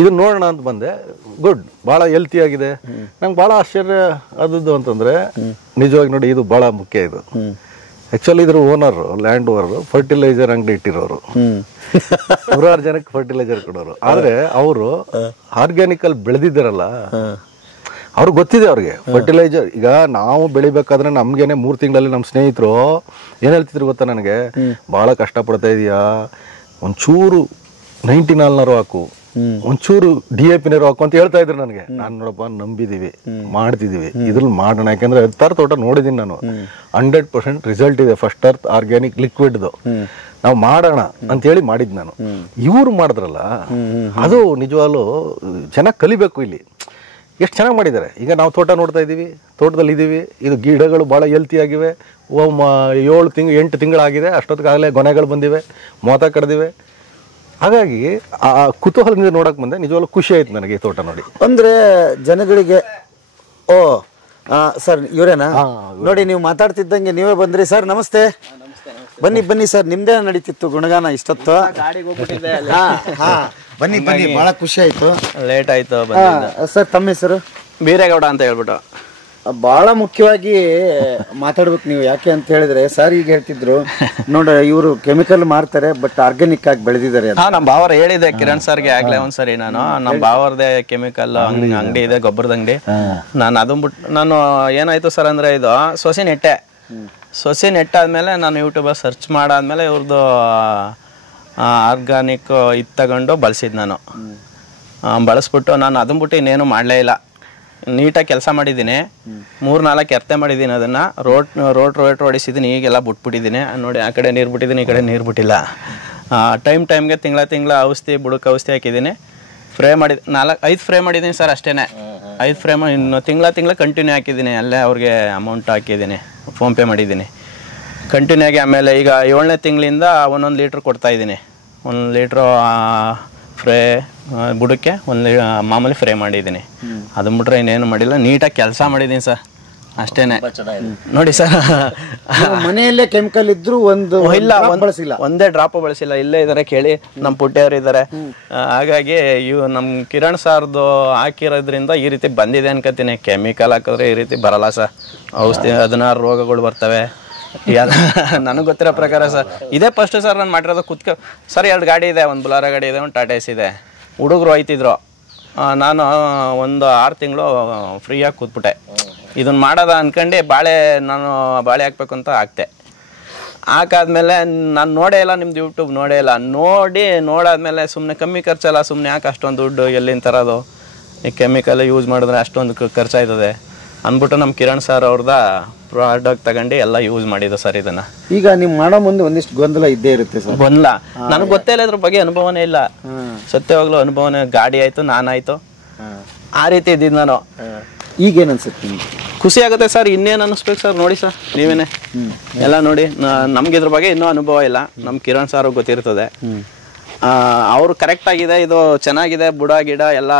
ಇದನ್ನ ನೋಡೋಣ ಅಂತ ಬಂದೆ. ಗುಡ್, ಭಾಳ ಹೆಲ್ತಿ ಆಗಿದೆ. ನಂಗೆ ಭಾಳ ಆಶ್ಚರ್ಯ ಆದದ್ದು ಅಂತಂದ್ರೆ, ನಿಜವಾಗಿ ನೋಡಿ, ಇದು ಭಾಳ ಮುಖ್ಯ. ಇದು ಆಕ್ಚುಲಿ ಇದ್ರ ಓನರ್, ಲ್ಯಾಂಡ್ ಓನರ್, ಫರ್ಟಿಲೈಸರ್ ಅಂಗಡಿ ಇಟ್ಟಿರೋರು, 100 ಜನಕ್ಕೆ ಫರ್ಟಿಲೈಸರ್ ಕೊಡೋರು. ಆದ್ರೆ ಅವರು ಆರ್ಗ್ಯಾನಿಕಲ್ ಬೆಳೆದಿದ್ದಾರಲ್ಲ, ಅವ್ರಿಗೆ ಗೊತ್ತಿದೆ. ಅವ್ರಿಗೆ ಫರ್ಟಿಲೈಸರ್ ಈಗ ನಾವು ಬೆಳಿಬೇಕಾದ್ರೆ ನಮ್ಗೇನೆ 3 ತಿಂಗಳಲ್ಲಿ ನಮ್ಮ ಸ್ನೇಹಿತರು ಏನ್ ಹೇಳ್ತಿದ್ರು ಗೊತ್ತಾ ನನಗೆ, ಭಾಳ ಕಷ್ಟಪಡ್ತಾ ಇದೀಯಾ, ಒಂಚೂರು 99 ಹಾಕು, ಒಂಚೂರು DAP ನೀರು ಹಾಕು ಅಂತ ಹೇಳ್ತಾ ಇದ್ರು ನನಗೆ. ನಾನು ನೋಡಪ್ಪ ನಂಬಿದೀವಿ, ಮಾಡ್ತಿದೀವಿ, ಇದ್ರಲ್ಲಿ ಮಾಡೋಣ. ಯಾಕಂದ್ರೆ 10 ತೋಟ ನೋಡಿದೀನಿ ನಾನು. 100% ರಿಸಲ್ಟ್ ಇದೆ ಫಸ್ಟ್ ಅರ್ತ್ ಆರ್ಗ್ಯಾನಿಕ್ ಲಿಕ್ವಿಡ್ದು. ನಾವು ಮಾಡೋಣ ಅಂತ ಹೇಳಿ ಮಾಡಿದ್ ನಾನು. ಇವ್ರು ಮಾಡಿದ್ರಲ್ಲ, ಅದು ನಿಜವಾಗ್ಲೂ ಚೆನ್ನಾಗಿ ಕಲಿಬೇಕು. ಇಲ್ಲಿ ಎಷ್ಟು ಚೆನ್ನಾಗಿ ಮಾಡಿದ್ದಾರೆ. ಈಗ ನಾವು ತೋಟ ನೋಡ್ತಾ ಇದ್ದೀವಿ, ತೋಟದಲ್ಲಿ ಇದ್ದೀವಿ, ಇದು ಗಿಡಗಳು ಭಾಳ ಹೆಲ್ತಿ ಆಗಿವೆ. 8 ತಿಂಗಳಾಗಿದೆ, ಅಷ್ಟೊತ್ತಿಗಾಗಲೇ ಗೊನೆಗಳು ಬಂದಿವೆ, ಮೋತ ಕಡ್ದಿವೆ. ಹಾಗಾಗಿ ಆ ಕುತೂಹಲದಿಂದ ನೋಡಕ್ ಬಂದೆ. ನಿಜವಾಗ್ಲೂ ಖುಷಿ ಆಯ್ತು ನನಗೆ ಈ ತೋಟ ನೋಡಿ. ಅಂದ್ರೆ ಜನಗಳಿಗೆ ಸರ್ ಇವರೇನಾ? ನೋಡಿ, ನೀವು ಮಾತಾಡ್ತಿದ್ದಂಗೆ ನೀವೇ ಬಂದ್ರಿ. ಸರ್ ನಮಸ್ತೆ. ಬನ್ನಿ ಸರ್, ನಿಮ್ದೇ ನಡೀತಿತ್ತು ಗುಣಗಾನ ಇಷ್ಟೊತ್ತು. ಬನ್ನಿ ಬಹಳ ಖುಷಿ ಆಯ್ತು. ಲೇಟ್ ಆಯ್ತು. ಸರ್ ತಮ್ಮ ಹೆಸರು? ಬೀರೇಗೌಡ ಅಂತ ಹೇಳ್ಬಿಟ್ಟು. ಬಹಳ ಮುಖ್ಯವಾಗಿ ಮಾತಾಡ್ಬೇಕು ನೀವು. ಯಾಕೆ ಅಂತ ಹೇಳಿದ್ರೆ ಸರ್ ಈಗ ಹೇಳ್ತಿದ್ರು ನೋಡ, ಇವರು ಕೆಮಿಕಲ್ ಮಾರ್ತಾರೆ ಬಟ್ ಆರ್ಗ್ಯಾನಿಕ್ ಆಗಿ ಬೆಳೆದಿದ್ದಾರೆ. ನಮ್ಮ ಬಾವರ್ ಹೇಳಿದೆ ಕಿರಣ್ ಸರ್ಗೆ ಆಗ್ಲೇ ಒಂದ್ಸರಿ. ನಮ್ಮ ಬಾವರ್ದೆ ಕೆಮಿಕಲ್ ಅಂಗಡಿ ಇದೆ, ಗೊಬ್ಬರದ ಅಂಗಡಿ. ನಾನು ಅದನ್ ಬಿಟ್ಟು ನಾನು ಏನಾಯ್ತು ಸರ್ ಅಂದ್ರೆ, ಇದು ಸೊಸೆ ನೆಟ್ಟಾದ್ಮೇಲೆ ನಾನು ಯೂಟ್ಯೂಬಲ್ಲಿ ಸರ್ಚ್ ಮಾಡಾದ್ಮೇಲೆ ಇವ್ರದ್ದು ಆರ್ಗಾನಿಕ್ ಇದು ತಗೊಂಡು ಬಳಸಿದ್ ನಾನು. ಬಳಸ್ಬಿಟ್ಟು ನಾನು ಅದನ್ನ ಬಿಟ್ಟು ಇನ್ನೇನು ಮಾಡಲೇ ಇಲ್ಲ. ನೀಟಾಗಿ ಕೆಲಸ ಮಾಡಿದ್ದೀನಿ. 3-4 ಎರ್ತೆ ಮಾಡಿದ್ದೀನಿ. ಅದನ್ನು ರೋಟ್ ಹೊಡಿಸಿದ್ದೀನಿ. ಈಗೆಲ್ಲ ಬಿಟ್ಬಿಟ್ಟಿದ್ದೀನಿ ನೋಡಿ. ಆ ಕಡೆ ನೀರು ಬಿಟ್ಟಿದ್ದೀನಿ, ಈ ಕಡೆ ನೀರು ಬಿಟ್ಟಿಲ್ಲ. ಟೈಮ್ಗೆ ತಿಂಗಳ ಔಷಧಿ, ಬುಡಕ್ಕೆ ಔಷಧಿ ಹಾಕಿದ್ದೀನಿ. ಫ್ರೈ ಮಾಡಿದ್ದು 5 ಫ್ರೈ ಮಾಡಿದ್ದೀನಿ ಸರ್, ಅಷ್ಟೇ. 5 ಫ್ರೈ ಮಾಡಿ ಇನ್ನು ತಿಂಗಳ ಕಂಟಿನ್ಯೂ ಹಾಕಿದ್ದೀನಿ. ಅಲ್ಲೇ ಅವ್ರಿಗೆ ಅಮೌಂಟ್ ಹಾಕಿದ್ದೀನಿ, ಫೋನ್ಪೇ ಮಾಡಿದ್ದೀನಿ ಕಂಟಿನ್ಯೂ ಆಗಿ. ಆಮೇಲೆ ಈಗ 7ನೇ ತಿಂಗಳಿಂದ 1 ಲೀಟ್ರ್ ಕೊಡ್ತಾಯಿದ್ದೀನಿ. 1 ಲೀಟ್ರು ಫ್ರೈ ಬುಡಕ್ಕೆ, 1 ಮಾಮೂಲಿ ಫ್ರೈ ಮಾಡಿದ್ದೀನಿ. ಅದನ್ನ ಬಿಟ್ರೆ ಇನ್ನೇನು ಮಾಡಿಲ್ಲ. ನೀಟಾಗಿ ಕೆಲಸ ಮಾಡಿದ್ದೀನಿ ಸರ್, ಅಷ್ಟೇ. ನೋಡಿ ಸರ್, ಮನೆಯಲ್ಲೇ ಕೆಮಿಕಲ್ ಇದ್ರು ಒಂದೇ ಡ್ರಾಪ್ ಬಳಸಿಲ್ಲ. ಇಲ್ಲೇ ಇದಾರೆ, ಕೇಳಿ, ನಮ್ಮ ಪುಟ್ಟಿಯವರು ಇದ್ದಾರೆ. ಹಾಗಾಗಿ ನಮ್ಮ ಕಿರಣ್ ಸಾರ್ದು ಹಾಕಿರೋದ್ರಿಂದ ಈ ರೀತಿ ಬಂದಿದೆ ಅನ್ಕೋತೀನಿ. ಕೆಮಿಕಲ್ ಹಾಕಿದ್ರೆ ಈ ರೀತಿ ಬರಲ್ಲ ಸರ್. ಔಷಧಿ 16 ರೋಗಗಳು ಬರ್ತವೆ. ನನಗೆ ಗೊತ್ತಿರೋ ಪ್ರಕಾರ ಸರ್ ಇದೇ ಫಸ್ಟ್ ಸರ್ ನಾನು ಮಾಡಿರೋದು. ಸರ್ 2 ಗಾಡಿ ಇದೆ, ಒಂದು ಬುಲಾರ ಗಾಡಿ ಇದೆ, ಒಂದು ಟಾಟಾ ಎಸ್ ಇದೆ. ಹುಡುಗರು ಹೋಯ್ತಿದ್ರು. ನಾನು ಒಂದು 6 ತಿಂಗಳು ಫ್ರೀಯಾಗಿ ಕೂತ್ಬಿಟ್ಟೆ. ಇದನ್ನ ಮಾಡೋದ ಅನ್ಕೊಂಡು ನಾನು ಬಾಳೆ ಹಾಕ್ಬೇಕು ಅಂತ ಹಾಕ್ತೆ. ಹಾಕಾದ್ಮೇಲೆ ನಾನು ನೋಡೇ ಇಲ್ಲ, ನಿಮ್ದು ಯೂಟ್ಯೂಬ್ ನೋಡೇ ಇಲ್ಲ. ನೋಡಾದ್ಮೇಲೆ ಸುಮ್ಮನೆ ಕಮ್ಮಿ ಖರ್ಚಲ್ಲ, ಸುಮ್ಮನೆ ಯಾಕೆ ಅಷ್ಟೊಂದು ದುಡ್ಡು ಎಲ್ಲಿಂದ ತರೋದು, ಈ ಕೆಮಿಕಲ್ ಯೂಸ್ ಮಾಡಿದ್ರೆ ಅಷ್ಟೊಂದು ಖರ್ಚಾಯ್ತದೆ ಅಂದ್ಬಿಟ್ಟು ನಮ್ಮ ಕಿರಣ್ ಸರ್ ಅವ್ರದ ಪ್ರಾಡಕ್ಟ್ ತಗೊಂಡು ಎಲ್ಲ ಯೂಸ್ ಮಾಡಿದ್ದು ಸರ್ ಇದನ್ನ. ಈಗ ನೀವು ಮಾಡೋ ಮುಂದೆ ಒಂದಿಷ್ಟು ಗೊಂದಲ ಇದ್ದೇ ಇರುತ್ತೆ ಸರ್. ಗೊಂದಲ ನನಗೆ ಗೊತ್ತೇ ಇಲ್ಲ, ಇದ್ರ ಬಗ್ಗೆ ಅನುಭವನೇ ಇಲ್ಲ. ಸತ್ಯವಾಗ್ಲೂ ಅನುಭವನೇ. ಗಾಡಿ ಆಯ್ತು, ನಾನಾಯ್ತು, ಆ ರೀತಿ ಇದ್ದಿದ್ದು ನಾನು. ಈಗೇನು ಅನ್ಸುತ್ತೆ ನಿಮ್ಗೆ? ಖುಷಿ ಆಗುತ್ತೆ ಸರ್. ಇನ್ನೇನು ಅನ್ನಿಸ್ಬೇಕು ಸರ್? ನೋಡಿ ಸರ್, ನೀವೇನೆ ಎಲ್ಲ ನೋಡಿ. ನಮ್ಗೆ ಇದ್ರ ಬಗ್ಗೆ ಇನ್ನೂ ಅನುಭವ ಇಲ್ಲ. ನಮ್ಮ ಕಿರಣ್ ಸಾರ್ ಗೊತ್ತಿರ್ತದೆ. ಅವರು ಕರೆಕ್ಟ್ ಆಗಿದೆ, ಇದು ಚೆನ್ನಾಗಿದೆ, ಬುಡ ಗಿಡ ಎಲ್ಲ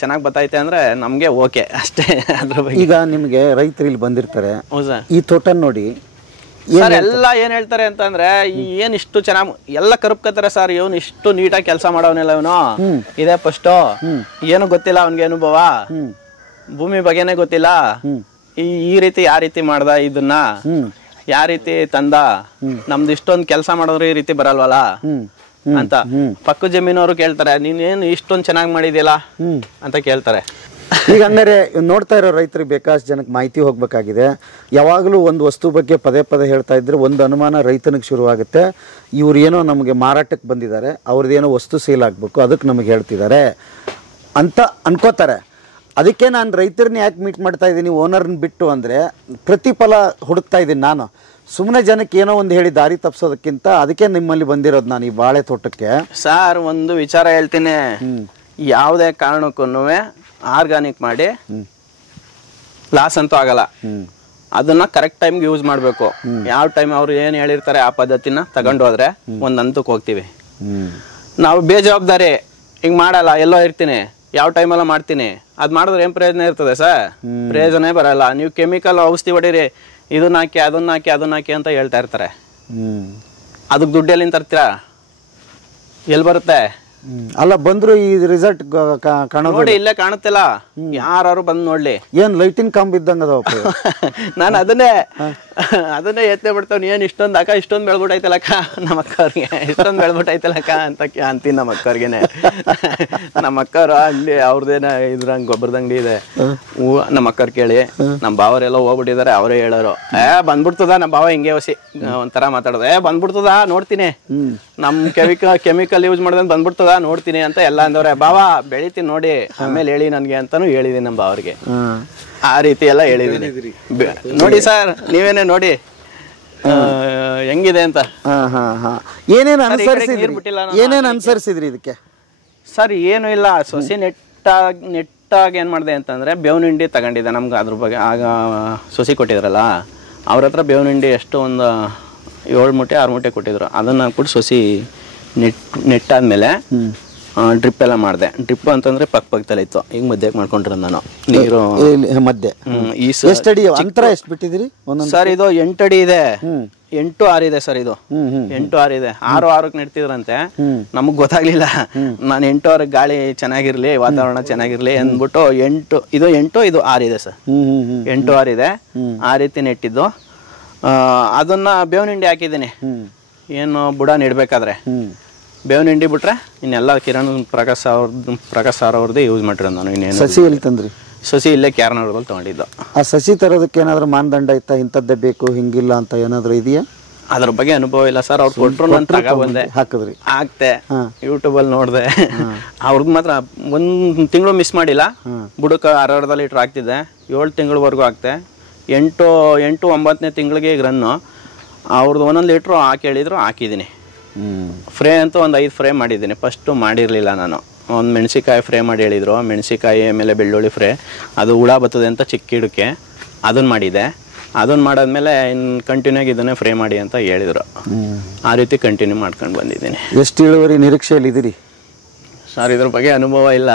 ಚೆನ್ನಾಗಿ ಬತ್ತೈತೆ ಅಂದ್ರೆ ನಮ್ಗೆ ಓಕೆ ಅಷ್ಟೇ. ಅದ್ರ ಬಗ್ಗೆ ಈಗ ನಿಮ್ಗೆ ರೈತರು ಇಲ್ಲಿ ಬಂದಿರ್ತಾರೆ, ಹೌದಾ, ಈ ತೋಟ ನೋಡಿ ಸರ್ ಎಲ್ಲ ಏನ್ ಹೇಳ್ತಾರೆ ಅಂತಂದ್ರೆ, ಏನ್ ಇಷ್ಟು ಚೆನ್ನಾಗಿ ಎಲ್ಲ ಕರುಪ್ಕತ್ತಾರೆ ಸರ್, ಇವನು ಇಷ್ಟು ನೀಟಾಗಿ ಕೆಲಸ ಮಾಡೋವನಿಲ್ಲ, ಇವನು ಇದೇ ಫಸ್ಟ್, ಏನು ಗೊತ್ತಿಲ್ಲ ಅವನ್ಗೆ ಅನುಭವ, ಭೂಮಿ ಬಗ್ಗೆನೆ ಗೊತ್ತಿಲ್ಲ, ಈ ರೀತಿ ಯಾವ ರೀತಿ ಮಾಡ್ದ, ಇದನ್ನ ಯಾವ ರೀತಿ ತಂದ, ನಮ್ದು ಇಷ್ಟೊಂದು ಕೆಲಸ ಮಾಡಿದ್ರು ಈ ರೀತಿ ಬರಲ್ವಲ್ಲ ಅಂತ ಪಕ್ಕ ಜಮೀನವರು ಕೇಳ್ತಾರೆ. ನೀನೇನು ಇಷ್ಟೊಂದು ಚೆನ್ನಾಗಿ ಮಾಡಿದ್ಯಲ್ಲ ಅಂತ ಕೇಳ್ತಾರೆ. ಈಗ ಹಂಗಾರೆ ನೋಡ್ತಾ ಇರೋ ರೈತರಿಗೆ ಬೇಕಾದಷ್ಟು ಜನಕ್ಕೆ ಮಾಹಿತಿ ಹೋಗ್ಬೇಕಾಗಿದೆ. ಯಾವಾಗಲೂ ಒಂದು ವಸ್ತು ಬಗ್ಗೆ ಪದೇ ಪದೇ ಹೇಳ್ತಾ ಇದ್ರೆ ಒಂದು ಅನುಮಾನ ರೈತನಿಗೆ ಶುರುವಾಗುತ್ತೆ. ಇವ್ರು ಏನೋ ನಮಗೆ ಮಾರಾಟಕ್ಕೆ ಬಂದಿದ್ದಾರೆ, ಅವ್ರದ್ದೇನೋ ವಸ್ತು ಸೇಲ್ ಆಗಬೇಕು, ಅದಕ್ಕೆ ನಮಗೆ ಹೇಳ್ತಿದ್ದಾರೆ ಅಂತ ಅನ್ಕೋತಾರೆ. ಅದಕ್ಕೆ ನಾನು ರೈತರನ್ನ ಯಾಕೆ ಮೀಟ್ ಮಾಡ್ತಾ ಇದ್ದೀನಿ ಓನರ್ನ ಬಿಟ್ಟು ಅಂದರೆ, ಪ್ರತಿಫಲ ಹುಡುಕ್ತಾ ಇದ್ದೀನಿ ನಾನು. ಸುಮ್ಮನೆ ಜನಕ್ಕೆ ಏನೋ ಒಂದು ಹೇಳಿ ದಾರಿ ತಪ್ಪಿಸೋದಕ್ಕಿಂತ ಅದಕ್ಕೆ ನಿಮ್ಮಲ್ಲಿ ಬಂದಿರೋದು ನಾನು ಈ ಬಾಳೆ ತೋಟಕ್ಕೆ. ಸರ್ ಒಂದು ವಿಚಾರ ಹೇಳ್ತೀನಿ, ಯಾವುದೇ ಕಾರಣಕ್ಕೂ ಆರ್ಗಾನಿಕ್ ಮಾಡಿ ಲಾಸ್ ಅಂತೂ ಆಗಲ್ಲ. ಅದನ್ನ ಕರೆಕ್ಟ್ ಟೈಮ್ಗೆ ಯೂಸ್ ಮಾಡಬೇಕು. ಯಾವ ಟೈಮ್ ಅವ್ರು ಏನು ಹೇಳಿರ್ತಾರೆ ಆ ಪದ್ಧತಿನ ತಗೊಂಡು ಹೋದ್ರೆ ಒಂದು ಹಂತಕ್ಕೆ ಹೋಗ್ತೀವಿ. ನಾವು ಬೇಜವಾಬ್ದಾರಿ ಹಿಂಗೆ ಮಾಡಲ್ಲ, ಎಲ್ಲೋ ಇರ್ತೀನಿ, ಯಾವ ಟೈಮೆಲ್ಲ ಮಾಡ್ತೀನಿ, ಅದು ಮಾಡಿದ್ರೆ ಏನು ಪ್ರಯೋಜನ ಇರ್ತದೆ ಸರ್? ಪ್ರಯೋಜನ ಬರಲ್ಲ. ನೀವು ಕೆಮಿಕಲ್ ಔಷಧಿ ಹೊಡೀರಿ, ಇದನ್ನ ಹಾಕಿ ಅದನ್ನ ಹಾಕಿ ಅದನ್ನ ಹಾಕಿ ಅಂತ ಹೇಳ್ತಾ ಇರ್ತಾರೆ. ಅದಕ್ಕೆ ದುಡ್ಡು ಎಲ್ಲಿಂದ ತರ್ತೀರಾ? ಎಲ್ಲಿ ಬರುತ್ತೆ? ಅಲ್ಲ ಬಂದ್ರು ಈ ರಿಸಲ್ಟ್ ನೋಡಿ, ಇಲ್ಲೇ ಕಾಣುತ್ತಿಲ್ಲ, ಯಾರು ಬಂದು ನೋಡ್ಲಿ. ಏನ್ ಲೈಟಿಂಗ್ ಕಂಬ ಇದ್ದಂಗ ಅದಾವ. ನಾನು ಅದನ್ನೇ ಎತ್ತೆ ಬಿಡ್ತಾವ್. ಏನ್ ಇಷ್ಟೊಂದು ಅಕ್ಕ ಇಷ್ಟೊಂದು ಬೆಳ್ಬಿಟ್ಟೈತಲಕ್ಕ ನಮ್ಮ ಅಕ್ಕವ್ರಿಗೆ, ಇಷ್ಟೊಂದು ಬೆಳ್ಬಿಟ್ಟೈತಲಕ್ಕ ಅಂತ ಅಂತೀನಿ ನಮ್ಮ ಅಕ್ಕವ್ರಿಗೆನೆ. ನಮ್ಮ ಅಕ್ಕವ್ರ ಅಲ್ಲಿ ಅವ್ರದ್ದೇನ ಇದ್ರಂಗ ಗೊಬ್ಬರದ ಅಂಗಡಿ ಇದೆ. ನಮ್ಮ ಅಕ್ಕವ್ರು ಕೇಳಿ ನಮ್ಮ ಭಾವರೆಲ್ಲ ಹೋಗ್ಬಿಟ್ಟಿದ್ದಾರೆ, ಅವರೇ ಹೇಳೋರು, ಬಂದ್ಬಿಡ್ತದ ನಮ್ಮ ಭಾವ ಹಿಂಗೆ ಒಂಥರ ಮಾತಾಡೋದು, ಬಂದ್ಬಿಡ್ತದ ನೋಡ್ತೀನಿ, ನಮ್ ಕೆಮಿಕಲ್ ಯೂಸ್ ಮಾಡಿದ್ರೆ ಬಂದ್ಬಿಡ್ತದ ಹೌದಾ ನೋಡ್ತೀನಿ ಅಂತ ಎಲ್ಲ ಅಂದವ್ರೆ. ಬಾವಾ ಬೆಳಿತೀನಿ ನೋಡಿ ಆಮೇಲೆ ಹೇಳಿ ನನ್ಗೆ ಅಂತಾನು ಹೇಳಿದೀನಿ ನಮ್ಮ ಅವ್ರಿಗೆ. ಆ ರೀತಿ ಎಲ್ಲ ಹೇಳಿದೀನಿ. ನೋಡಿ ಸರ್ ನೀವೇನೆ ನೋಡಿ ಹೆಂಗಿದೆ ಅಂತ. ಏನೇನು ಅನುಸರಿಸಿದ್ರಿ ಇದಕ್ಕೆ? ಸರ್ ಏನು ಇಲ್ಲ, ಸೊಸಿ ನೆಟ್ಟಾಗಿ ಏನ್ ಮಾಡಿದೆ ಅಂತಂದ್ರೆ ಬೇವಿನ ಹಿಂಡಿ ತಗೊಂಡಿದ್ದೆ. ನಮ್ಗೆ ಅದ್ರ ಬಗ್ಗೆ ಆಗ ಸೊಸಿ ಕೊಟ್ಟಿದ್ರಲ್ಲ ಅವ್ರ ಹತ್ರ ಬೇವಿನ ಹಿಂಡಿ ಎಷ್ಟು ಒಂದು 7 ಮೂಟೆ 6 ಮೂಟೆ ಕೊಟ್ಟಿದ್ರು. ಅದನ್ನ ಹಾಕ್ಬಿಟ್ಟು ಸೊಸಿ ನೆಟ್ಟಾದ್ಮೇಲೆ ಡ್ರಿಪ್ ಎಲ್ಲ ಮಾಡಿದೆ. ಡ್ರಿಪ್ ಅಂತಂದ್ರೆ ಪಕ್ಕದಲ್ಲಿ ಇತ್ತು, ಈಗ ಮಧ್ಯಕ್ಕೆ ಮಾಡ್ಕೊಂಡಿರೋದು ನಾನು ನೀರು ಮಧ್ಯೆ. ಅಂತರ ಎಷ್ಟು ಬಿಟ್ಟಿದ್ರಿ? ಸರ್ ಇದು 8 ಅಡಿ ಇದೆ, 8 6 ಇದೆ ಸರ್. ಇದು 8 6 ಇದೆ. 6 6ಕ್ಕೆ ನೆಡ್ತಿದ್ರಂತೆ. ನಮಗ್ ಗೊತ್ತಾಗ್ಲಿಲ್ಲ. ನಾನು 8 6 ಗಾಳಿ ಚೆನ್ನಾಗಿರ್ಲಿ, ವಾತಾವರಣ ಚೆನ್ನಾಗಿರ್ಲಿ ಅಂದ್ಬಿಟ್ಟು 8 ಇದು 6 ಇದೆ ಸರ್. 8 6 ಇದೆ. ಆ ರೀತಿ ನೆಟ್ಟಿದ್ದು. ಅದನ್ನ ಬೇವಿನ ಹಿಂಡಿ ಹಾಕಿದ್ದೀನಿ. ಏನು ಬುಡ ನೆಡ್ಬೇಕಾದ್ರೆ ಬೇವಿನ ಹಿಂಡಿ ಬಿಟ್ರೆ ಇನ್ನೆಲ್ಲ ಕಿರಣ್ ಪ್ರಕಾಶ್ ಅವ್ರದ್ದು ಯೂಸ್ ಮಾಡಿರೋದು ನಾನು. ಇನ್ನೇನು ಸಸಿ ಎಲ್ಲಿ ತಂದ್ರಿ? ಸಸಿ ಇಲ್ಲೇ ಕ್ಯಾರ್ನವ್ರಲ್ಲಿ ತಗೊಂಡಿದ್ದು. ಆ ಸಸಿ ತರೋದಕ್ಕೆ ಏನಾದ್ರು ಮಾನದಂಡ ಇತ್ತಾ? ಇಂಥದ್ದೇ ಬೇಕು ಹಿಂಗಿಲ್ಲ ಅಂತ ಏನಾದ್ರು ಇದೆಯಾ? ಅದ್ರ ಬಗ್ಗೆ ಅನುಭವ ಇಲ್ಲ ಸರ್. ಅವ್ರು ಕೊಟ್ಟರು ನಾನು ತಗೊಬಂದೆ, ಹಾಕಿದ್ರಿ, ಹಾಕ್ತೆ, ಯೂಟ್ಯೂಬಲ್ಲಿ ನೋಡಿದೆ. ಅವ್ರದ್ದು ಮಾತ್ರ 1 ತಿಂಗಳು ಮಿಸ್ ಮಾಡಿಲ್ಲ. ಬುಡಕ್ಕೆ 6 ಲೀಟ್ರ್ ಹಾಕ್ತಿದ್ದೆ. 7 ತಿಂಗಳವರೆಗೂ ಹಾಕ್ತೆ. 8 9ನೇ ತಿಂಗಳಿಗೆ ಈಗ ರನ್ನು. ಅವ್ರದ್ದು 1 ಲೀಟ್ರು ಹಾಕಿ ಹೇಳಿದ್ರು, ಹಾಕಿದ್ದೀನಿ. ಫ್ರೇ ಅಂತೂ ಒಂದು 5 ಫ್ರೇ ಮಾಡಿದ್ದೀನಿ. ಫಸ್ಟು ಮಾಡಿರಲಿಲ್ಲ ನಾನು. ಒಂದು ಮೆಣಸಿಕಾಯಿ ಫ್ರೈ ಮಾಡಿ ಹೇಳಿದ್ರು. ಮೆಣಸಿಕಾಯಿ ಆಮೇಲೆ ಬೆಳ್ಳುಳ್ಳಿ ಫ್ರೈ, ಅದು ಹುಳ ಬರ್ತದೆ ಅಂತ ಚಿಕ್ಕ ಗಿಡಕ್ಕೆ ಅದನ್ನು ಮಾಡಿದೆ. ಅದನ್ನು ಮಾಡಾದ್ಮೇಲೆ ಇನ್ನು ಕಂಟಿನ್ಯೂ ಆಗಿ ಇದನ್ನೇ ಫ್ರೈ ಮಾಡಿ ಅಂತ ಹೇಳಿದರು. ಆ ರೀತಿ ಕಂಟಿನ್ಯೂ ಮಾಡ್ಕೊಂಡು ಬಂದಿದ್ದೀನಿ. ಎಷ್ಟು ಇಳುವರಿ ನಿರೀಕ್ಷೆಯಲ್ಲಿ ಇದ್ದೀರಿ ಸರ್? ಇದ್ರ ಬಗ್ಗೆ ಅನುಭವ ಇಲ್ಲ.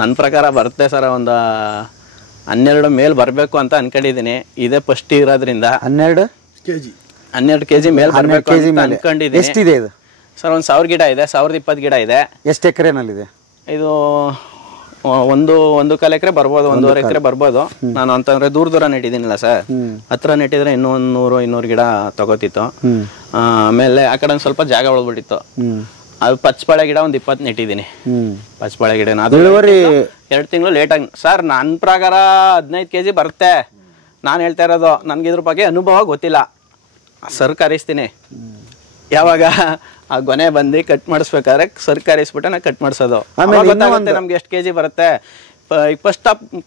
ನನ್ನ ಪ್ರಕಾರ ಬರುತ್ತೆ ಸರ್, ಒಂದು 12 ಮೇಲೆ ಬರಬೇಕು ಅಂತ ಅನ್ಕೊಂಡಿದ್ದೀನಿ. ಇದೇ ಫಸ್ಟ್ ಇರೋದ್ರಿಂದ 12 kg ಮೇಲೆ ಬರಬೇಕು ಅಂತ ಅನ್ಕೊಂಡಿದ್ದೀನಿ. ಎಷ್ಟಿದೆ ಇದು ಸರ್? 1000 ಗಿಡ ಇದೆ, 1020 ಗಿಡ ಇದೆ. ಎಷ್ಟು ಎಕರೆನಲ್ಲಿದೆ ಇದು? ಒಂದು ಕಾಲು ಎಕರೆ ಬರ್ಬೋದು, 1.5 ಎಕರೆ ಬರ್ಬೋದು. ನಾನು ಅಂತಂದ್ರೆ ದೂರ ನೆಟ್ಟಿದ್ದೀನಿಲ್ಲ ಸರ್. ಹತ್ರ ನೆಟ್ಟಿದ್ರೆ ಇನ್ನೂ 100-200 ಗಿಡ ತಗೋತಿತ್ತು. ಆಮೇಲೆ ಆ ಕಡೆ ಒಂದು ಸ್ವಲ್ಪ ಜಾಗ ಉಳ್ಬಿಟ್ಟಿತ್ತು. ಅದು ಪಚ್ಚಬಾಳೆ ಗಿಡ ಒಂದು 20 ನೆಟ್ಟಿದ್ದೀನಿ. ಪಚ್ಚಬಾಳೆ ಗಿಡ ಅದು 2 ತಿಂಗಳು ಲೇಟಾಗಿ ಸರ್. ನನ್ನ ಪ್ರಕಾರ 15 kg ಬರುತ್ತೆ. ನಾನು ಹೇಳ್ತಾ ಇರೋದು, ನನ್ಗೆ ಇದ್ರ ಬಗ್ಗೆ ಅನುಭವ ಗೊತ್ತಿಲ್ಲ. ಸರ್ ಕರಿಸ್ತೀನಿ, ಯಾವಾಗ ಆ ಗೊನೆ ಬಂದು ಕಟ್ ಮಾಡಿಸ್ಬೇಕಾದ್ರೆ ಸರ್ ಕರಿಸ್ಬಿಟ್ಟೆ ನಾ ಕಟ್ ಮಾಡಿಸೋದು. ನಮ್ಗೆ ಎಷ್ಟು kg ಬರುತ್ತೆ.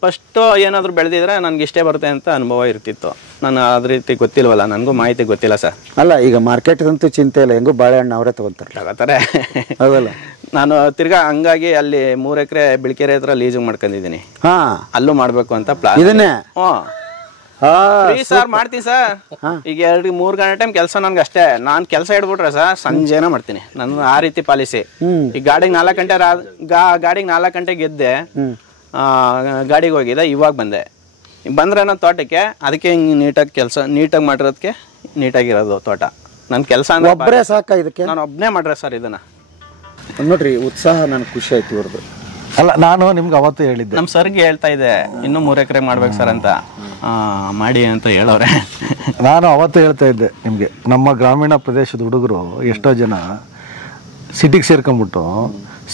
ಫಸ್ಟ್ ಏನಾದ್ರು ಬೆಳೆದಿದ್ರೆ ನನ್ಗೆ ಇಷ್ಟೇ ಬರುತ್ತೆ ಅಂತ ಅನುಭವ ಇರ್ತಿತ್ತು. ನಾನು ಅದ್ರ ರೀತಿ ಗೊತ್ತಿಲ್ವಲ್ಲ, ನನಗೂ ಮಾಹಿತಿ ಗೊತ್ತಿಲ್ಲ ಸರ್. ಅಲ್ಲ, ಈಗ ಮಾರ್ಕೆಟ್ ಅಂತೂ ಚಿಂತೆ ಇಲ್ಲ, ಹೆಂಗೋ ಬಾಳೆಹಣ್ಣು ಅವರೇ ತಗೋತಾರೆ. ಹೌದಲ್ಲ. ನಾನು ತಿರ್ಗಾ ಹಂಗಾಗಿ ಅಲ್ಲಿ 3 ಎಕರೆ ಬಿಳಿಕೆರೆ ಹತ್ರ ಲೀಜ್ ಮಾಡ್ಕೊಂಡಿದ್ದೀನಿ. ಅಲ್ಲೂ ಮಾಡ್ಬೇಕು ಅಂತ ಪ್ಲಾನ್. ಇದನ್ನೇ ಸರ್ ಮಾಡ್ತೀನಿ ಸರ್. ಈಗ 2-3 ಗಂಟೆ ಟೈಮ್ ಕೆಲಸ ನನ್ಗೆ ಅಷ್ಟೇ. ನಾನ್ ಕೆಲಸ ಹಿಡ್ಬಿಟ್ರೆ ಸರ್ ಸಂಜೆನ ಮಾಡ್ತೀನಿ. ನನ್ನ ಆ ರೀತಿ ಪಾಲಿಸಿ. ಈಗ ಗಾಡಿಗೆ 4 ಗಂಟೆ ಗಾಡಿಗೆ 4 ಗಂಟೆಗೆ ಎದ್ದೆ, ಗಾಡಿಗೆ ಹೋಗಿದ್ದೆ. ಇವಾಗ ಬಂದ್ರೆ ನನ್ನ ತೋಟಕ್ಕೆ ಅದಕ್ಕೆ ನೀಟಾಗಿ ಕೆಲಸ ನೀಟಾಗಿ ಮಾಡಿರೋದಕ್ಕೆ ನೀಟಾಗಿರೋದು ತೋಟ. ನನ್ನ ಕೆಲಸ ಒಬ್ಬರೇ ಸಾಕ ಇದಕ್ಕೆ? ನಾನು ಒಬ್ಬನೇ ಮಾಡ್ರೆ ಸರ್ ಇದನ್ನ. ನೋಡ್ರಿ ಉತ್ಸಾಹ, ನನ್ಗೆ ಖುಷಿ ಆಯ್ತು ಇವ್ರದ್ದು. ಅಲ್ಲ, ನಾನು ನಿಮ್ಗೆ ಅವತ್ತು ಹೇಳಿದ್ದೆ, ನಮ್ಮ ಸರ್ಗೆ ಹೇಳ್ತಾ ಇದ್ದೆ ಇನ್ನೂ 3 ಎಕರೆ ಮಾಡ್ಬೇಕು ಸರ್ ಅಂತ. ಮಾಡಿ ಅಂತ ಹೇಳೋರೆ. ನಾನು ಅವತ್ತು ಹೇಳ್ತಾ ಇದ್ದೆ ನಿಮಗೆ, ನಮ್ಮ ಗ್ರಾಮೀಣ ಪ್ರದೇಶದ ಹುಡುಗರು ಎಷ್ಟೋ ಜನ ಸಿಟಿಗೆ ಸೇರ್ಕೊಂಡ್ಬಿಟ್ಟು